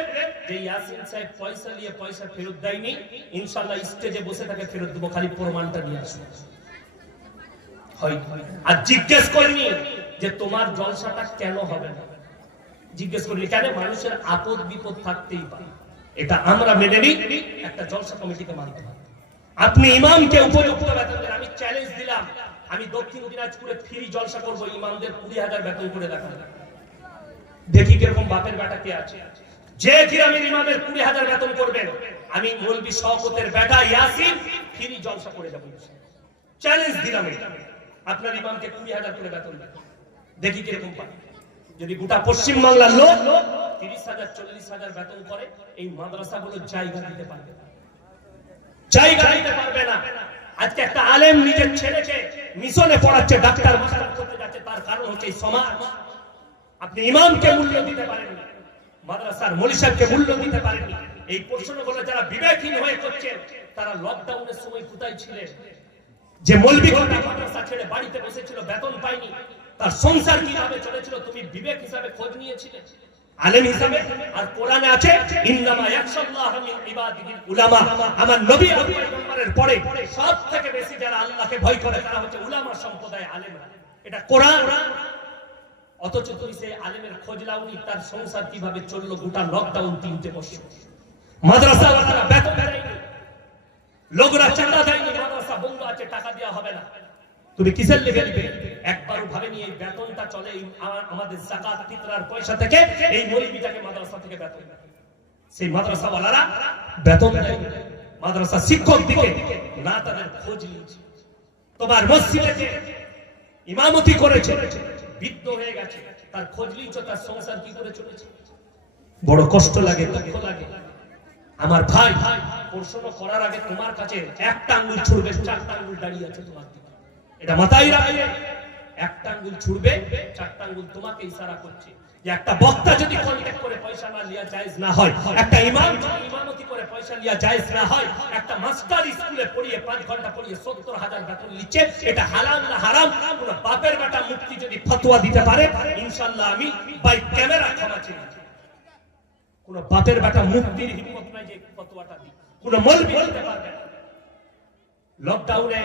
যে ইয়াসিন সাহেব পয়সা নিয়ে পয়সা ফেরত দেয়নি, ইনশাআল্লাহ স্টেজে বসে তাকে ফেরত দেব, খালি প্রমাণটা নিয়ে আসুন। আর জিজ্ঞেস করিনি যে তোমার জলসাটা কেন হবে না, জিজ্ঞেস করিনি কেন? মানুষের আপদ বিপদ থাকতেই পারে, এটা আমরা মেনে নিই, একটা জলসা কমিটিকে মানতে হবে। আপনি ইমামকে উপযুক্ত বেতন দেন। আমি চ্যালেঞ্জ দিলাম, আমি দক্ষিণ দিনাজপুরে ফ্রি জলসা করবো, ইমামদের 20,000 বেতন করে দেখাবো, দেখি কিরকম বাপের বেটা কে আছে। যে গ্রামের ইমামের 20,000 বেতন করবেন, আমি মৌলভী শওকতের বেটা ইয়াসিন ফ্রি জলসা করে দেবো, চ্যালেঞ্জ দিলাম। আপনার ইমামকে 20,000 করে বেতন দেন, দেখি কিরকম পায়। যদি গোটা পশ্চিম বাংলার লোক 30,000 40,000 বেতন করে, এই মাদ্রাসাগুলো জায়গা দিতে পারবে না, জায়গা দিতে পারবে না। আজকে একটা আলেম নিজের ছেলেকে মিশনে পড়াচ্ছে, ডাক্তার মাস্টার করতে যাচ্ছে, তার কারণ হচ্ছে এই সমাজ। আপনি ইমামকে মূল্য দিতে পারেন না, মাদ্রাসার মৌলভী সাহেবকে মূল্য দিতে পারেন না। এই প্রশ্নগুলো যারা বিবেকহীন হয়ে করছেন, তারা লকডাউনের সময় কোথায় ছিলেন? যে মৌলভী মাদ্রাসা ছেড়ে বাড়িতে বসেছিল, বেতন পায়নি, তার সংসার কিভাবে চলেছিল, তুমি বিবেক হিসাবে খোঁজ নিয়েছিলে? আলেম হিসাবে? আর কোরআনে আছে ইন্নামা ইয়াখশাল্লাহ মিন ইবাদিহিল উলামা। আমার নবী আর পয়গম্বরের পরে সবথেকে বেশি যারা আল্লাহকে ভয় করে তারা হচ্ছে উলামা সম্প্রদায়, আলেমরা। এটা কোরআন। অথচ তুমি সেই আলেমের খোঁজ লাওনি, তার সংসার কিভাবে চললো গোটা লকডাউন 3টে বছর। মাদ্রাসাওয়ালারা বেতন দেয়নি, লোকরা চাঁদা দেয়নি, মাদ্রাসা বন্ধ আছে, টাকা দেওয়া হবে না। তুমি কিসের লেগে দিবে? একবারও ভাবেনি এই বেতনটা চলে আমাদের যাকাত ফিতরার পয়সা থেকে, এই মৌলবীটাকে মাদ্রাসা থেকে বেতন। সেই মাদ্রাসাওয়ালারা বেতন দেয়, মাদ্রাসা শিক্ষক দিকে না তাদের খোঁজ নিয়েছে। তোমার মসজিদে যে ইমামতি করেছে, বৃদ্ধ হয়ে গেছে, তার খোঁজ নিয়েছো, তার সংসার কি করে চলেছে? বড় কষ্ট লাগে, দুঃখ লাগে। আমার ভাই, পড়াশোনা করার আগে তোমার কাছে একটা আঙ্গুল ছুড়বে, 4টা আঙ্গুল দাঁড়িয়ে আছে তোমার দিকে। এটা মাথায় রাখবে। একটা আঙ্গুল ছুড়বে, 4টা আঙ্গুল তোমাকে ইশারা করছে। যে একটা বক্তা যদি কন্টাক্ট করে পয়সা না লিয়া জায়েজ না হয়, একটা ইমাম যদি ইমামতি করে পয়সা লিয়া জায়েজ না হয়, একটা মাস্টার স্কুলে পড়িয়ে 5 ঘন্টা পড়িয়ে 70,000 বেতন নিচ্ছে, এটা হালাল না হারাম? কোন বাপের বেটা মুফতি যদি ফতোয়া দিতে পারে, ইনশাআল্লাহ আমি বাই ক্যামেরা ক্ষমা চাই। কোন বাপের বেটা মুফতির হিম্মত নাই যে ফতোয়াটা দিই, কোন মৌলবি দিতে পারবে না। লকডাউনে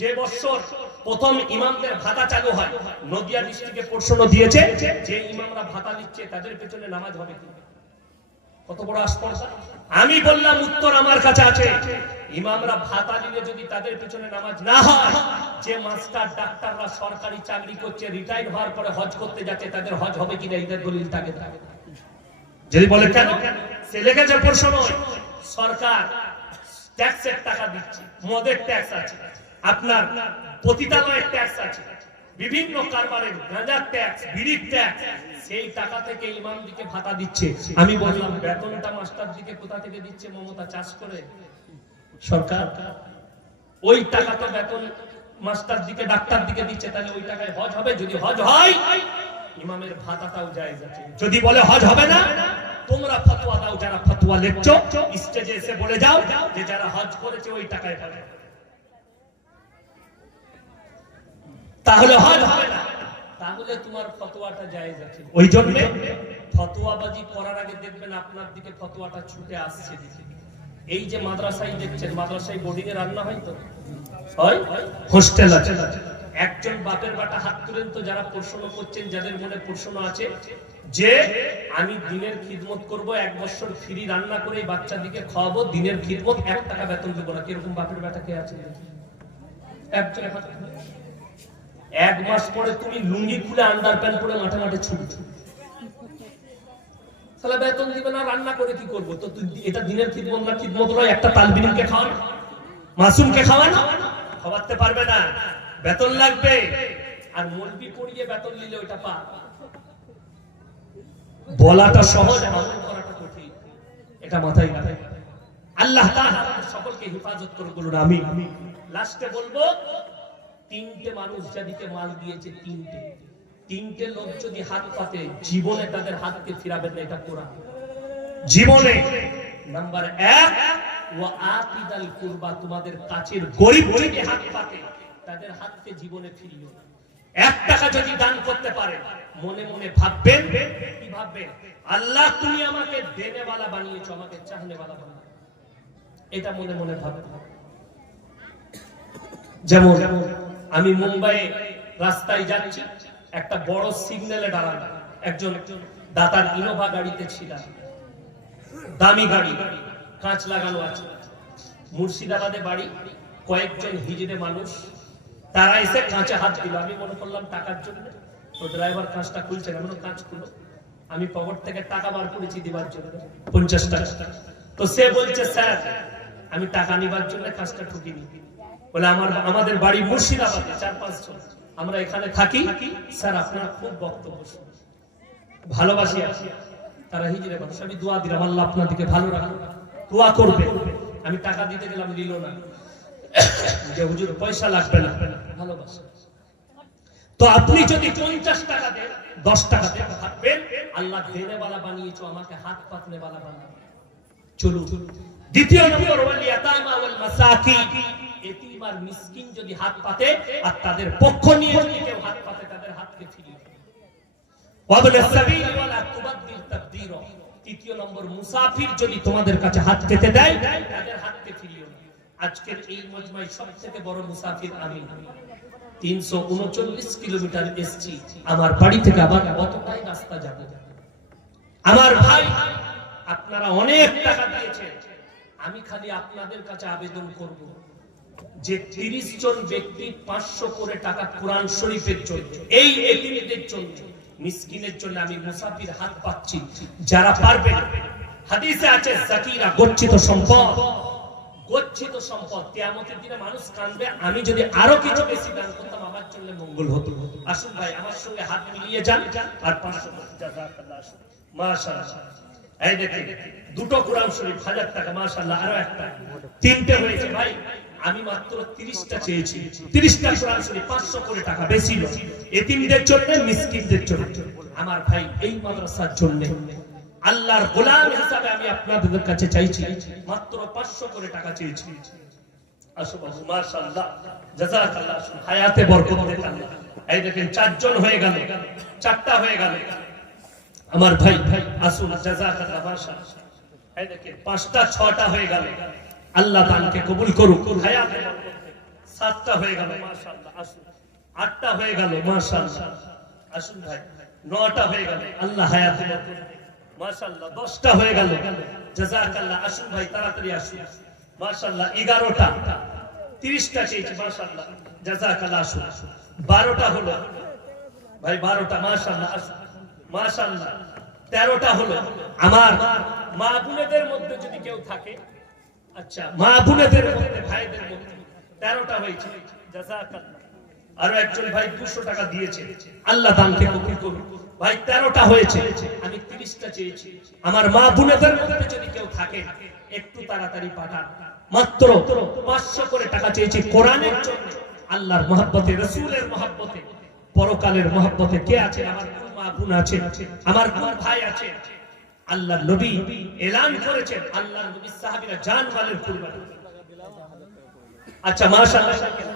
যে বছর প্রথম ইমামদের ভাতা চালু হয়, নদিয়া ডিস্ট্রিক্টে প্রশ্ন দিয়েছে যে ইমামরা ভাতা নিচ্ছে তাদের পেছনে নামাজ হবে কি? কত বড় আস্পর্ধা! আমি বললাম উত্তর আমার কাছে আছে। ইমামরা ভাতা দিলে যদি তাদের পেছনে নামাজ না হয়, যে মাস্টার ডাক্তাররা সরকারি চাকরি করছে, রিটায়ার হওয়ার পরে হজ করতে যাচ্ছে, তাদের হজ হবে কিনা এদের দলিল থাকে। যদি বলে কেন, সে লেগেছে প্রশ্ন, সরকার ট্যাক্সের টাকা দিচ্ছে, মদের ট্যাক্স আছে, আপনার পতিতালয়ের ট্যাক্স আছে, বিভিন্ন কারবারের গাঁজার ট্যাক্স, বিড়ির ট্যাক্স, সেই টাকা থেকে ইমাম দিকে ভাতা দিচ্ছে। আমি বললাম বেতনটা মাস্টার দিকে কোথা থেকে দিচ্ছে? মমতা চাষ করে সরকার। ওই টাকা তো বেতন মাস্টার দিকে ডাক্তার দিকে দিচ্ছে, তাহলে ওই টাকায় হজ হবে? যদি হজ হয়, ইমামের ভাতাটাও জায়েজ আছে। যদি বলে হজ হবে না, তোমরা ফতোয়া দাও, যারা ফতোয়া লেখছো স্টেজে এসে বলে যাও যে যারা হজ করেছে ওই টাকায় হজ, তাহলে হজ হবে না, তাহলে তোমার ফতোয়াটা জায়েজ আছে। ওই জন্য ফতোয়াবাজি করার আগে দেখবেন আপনার দিকে ফতোয়াটা ছুটে আসছে। এই যে মাদ্রাসায় দেখছেন, মাদ্রাসায় বোর্ডিং এ রান্না হয় তো হয়, হোস্টেল আছে। একজন বাপের বাটা হাত তুলেন তো যারা প্রশ্ন করছেন, যাদের মনে প্রশ্ন আছে যে আমি দিনের খিদমত করব, 1 বছর ফ্রি রান্না করে বাচ্চাদিকে খাওয়াবো, দিনের খিদমত 1 টাকা বেতন দেবো না, কিরকম বাপের বেটা কে আছে? একজন হাত। 1 মাস পরে তুমি লুঙ্গি খুলে আন্ডার প্যান্ট পরে মাঠে মাঠে ছুটছো, তাহলে বেতন দিবে না, রান্না করে কি করবো? তো এটা দিনের খিদমত না? খিদমত হলো একটা তালবিনকে খাওয়ানো, মাসুমকে খাওয়ানো, খাওয়াতে পারবে না, বেতন লাগবে। আর মলবি পড়িয়ে বেতন নিলে ওইটা পা। বলাটা সহজ, আমল করাটা কঠিন, এটা মাথায় রাখবেন। আল্লাহ তাআলা আমাদের সকলকে হেফাজত করে বলুন আমিন। লাস্টে বলবো, 3টে মানুষ যাদেরকে মাল দিয়েছে, 3টে লোক যদি হাত পাতে, জীবনে তাদের হাতকে ফিরাবেন না, এটা কোরআন। জীবনে নাম্বার 1, ওয়া আতিদাল কুরবা, তোমাদের কাছের গরীব যদি হাত পাতে, তাদের হাতকে জীবনে ফিরিও না। 1 টাকা যদি দান করতে পারে, মনে মনে ভাববেন, কি ভাববেন? আল্লাহ তুমি আমাকে দেনেওয়ালা বানিয়েছো, আমাকে চাহনেওয়ালা বানিয়েছো, এটা মনে মনে ভাববেন। যেমন আমি মুম্বাইয়ে রাস্তায় যাচ্ছি, একটা বড় সিগন্যালে দাঁড়ানো একজন দাতার ইনোভা গাড়িতে ছিলাম, দামি গাড়ি, কাঁচ লাগানো আছে, মুর্শিদাবাদে বাড়ি, কয়েকজন হিজড়ে মানুষ, তারা এসে কাঁচে হাত দিল। আমি মনে করলাম টাকার জন্য, তো ড্রাইভার কাঁচটা খুলছে না, মনে কাঁচ খুলো। আমি পকেট থেকে টাকা বার করেছি দিবার জন্য, 50 টাকা। তো সে বলছে স্যার আমি টাকা নিবার জন্য কাঁচটা ঠুকিনি। বলে আমাদের বাড়ি মুর্শিদাবাদে, 4-5 জন আমরা এখানে থাকি, স্যার আপনার খুব বক্তব্য ভালোবাসি আছি। তারা হিজড়ে মানুষ, আমি দোয়া দিলাম আল্লাহ আপনাদেরকে ভালো রাখুন, দোয়া করবে। আমি টাকা দিতে গেলাম, নিল না, যে হুজুর পয়সা লাগবে না, ভালোবাসা। তো আপনি যদি 50 টাকা দেন, 10 টাকা দেন, ভাববেন আল্লাহ দেনেওয়ালা বানিয়েছো, আমাকে হাত পাতনেওয়ালা বানাবে। চলুন দ্বিতীয় নম্বর, ওয়াল ইয়াতামা ওয়াল মাসাকিন, এতিম আর মিসকিন যদি হাত পাতে আর তাদের পক্ষ নিয়ে যদি কেউ হাত পাতে, তাদের হাতকে ফিরিয়ে দিন। ওয়াবনা সাবিল ওয়ালা তুবাদ্দিল তাবদীরা, তৃতীয় নম্বর, মুসাফির যদি তোমাদের কাছে হাত পেতে দেয়, তাদের হাতকে ফিরিয়ে দিন। আজকের এই মজমায় সবথেকে বড় মুসাফির আমি। 339 কিলোমিটার এসেছি, আমার বাড়ি থেকে আবার কতটাই রাস্তা যাব। আমার ভাই, আপনারা অনেক টাকা দিয়েছেন, আমি খালি আপনাদের কাছে আবেদন করব যে 30 জন ব্যক্তি 500 করে টাকা কোরআন শরীফের জন্য, এই এতিমদের জন্য, মিসকিনের জন্য আমি মুসাফির হাত পাচ্ছি, যারা পারবেন। হাদিসে আছে যাকিরা গচ্ছিত সম্পদ, গচ্ছিত সম্পদ। কিয়ামতের দিনে মানুষ কাঁদবে, আমি যদি আরো কিছু বেশি দান করতাম আমার জন্য মঙ্গল হতো। আসুন ভাই, আমার সঙ্গে হাত মিলিয়ে যান আর 500 জাযাকাল্লাহ। আসুন, মাশাআল্লাহ। এই দেখেন, দুটো কোরআন শরীফ 1000 টাকা, মাশাআল্লাহ। আরো একটা, তিনটে হয়েছে ভাই। আমি মাত্র 30টা চেয়েছি, 30টা কোরআন শরীফ, 500 করে টাকা, বেশি নয়। এতিমদের জন্য, মিসকিনদের জন্য। আমার ভাই, এই মাদ্রাসার জন্য আল্লাহর গোলাম হিসাবে আমি আপনাদের কাছে চাইছি, মাত্র 500 করে টাকা চেয়েছি। আসুন, মাশাআল্লাহ, জাযাকাল্লাহ। আসুন, হায়াতে বরকত দেন আল্লাহ। এই দেখেন, 4 জন হয়ে গেল, 4টা হয়ে গেল। আমার ভাই, আসুন, জাযাকাল্লাহ, মাশাআল্লাহ। এই দেখেন, 5টা 6টা হয়ে গেল। আল্লাহ দানকে কবুল করুক। হায়াতে 7টা হয়ে গেল, মাশাআল্লাহ। আসুন, 8টা হয়ে গেল, মাশাআল্লাহ। আসুন ভাই, 9টা হয়ে গেল, আল্লাহ হায়াতে বরকত, মাশাআল্লাহ। 10টা হয়ে গেল, জাযাকাল্লাহ। আসুন ভাই, তাড়াতাড়ি আসুন, মাশাআল্লাহ। 11টা, 30টা চেয়েছি, মাশাআল্লাহ, জাযাকাল্লাহ। আসুন, 12টা হলো ভাই, 12টা, মাশাআল্লাহ। আসুন, মাশাআল্লাহ। 13টা হলো। আমার মা বোনেদের মধ্যে যদি কেউ থাকে, আচ্ছা, মা বোনেদের মধ্যে, ভাইদের মধ্যে 13টা হয়েছে, জাযাকাল্লাহ। আরো একজন ভাই 200 টাকা দিয়েছে, আল্লাহ দানকে কবুল করুন। ভাই, 13টা হয়েছে, আমি 30টা চেয়েছি। আমার মা বোনেদের মধ্যে যদি কেউ থাকে, একটু তাড়াতাড়ি পাঠান। মাত্র 500 করে টাকা চেয়েছি কোরআনের জন্য, আল্লাহর মহব্বতে, রাসূলের মহব্বতে, পরকালের মহব্বতে। কে আছে? আমার কোন মা বোন আছে, আমার কোন ভাই আছে? আল্লাহর নবী এলান করেছেন, আল্লাহর নবী সাহাবীরা জান মালের কুরবানি। আচ্ছা, মাশাআল্লাহ।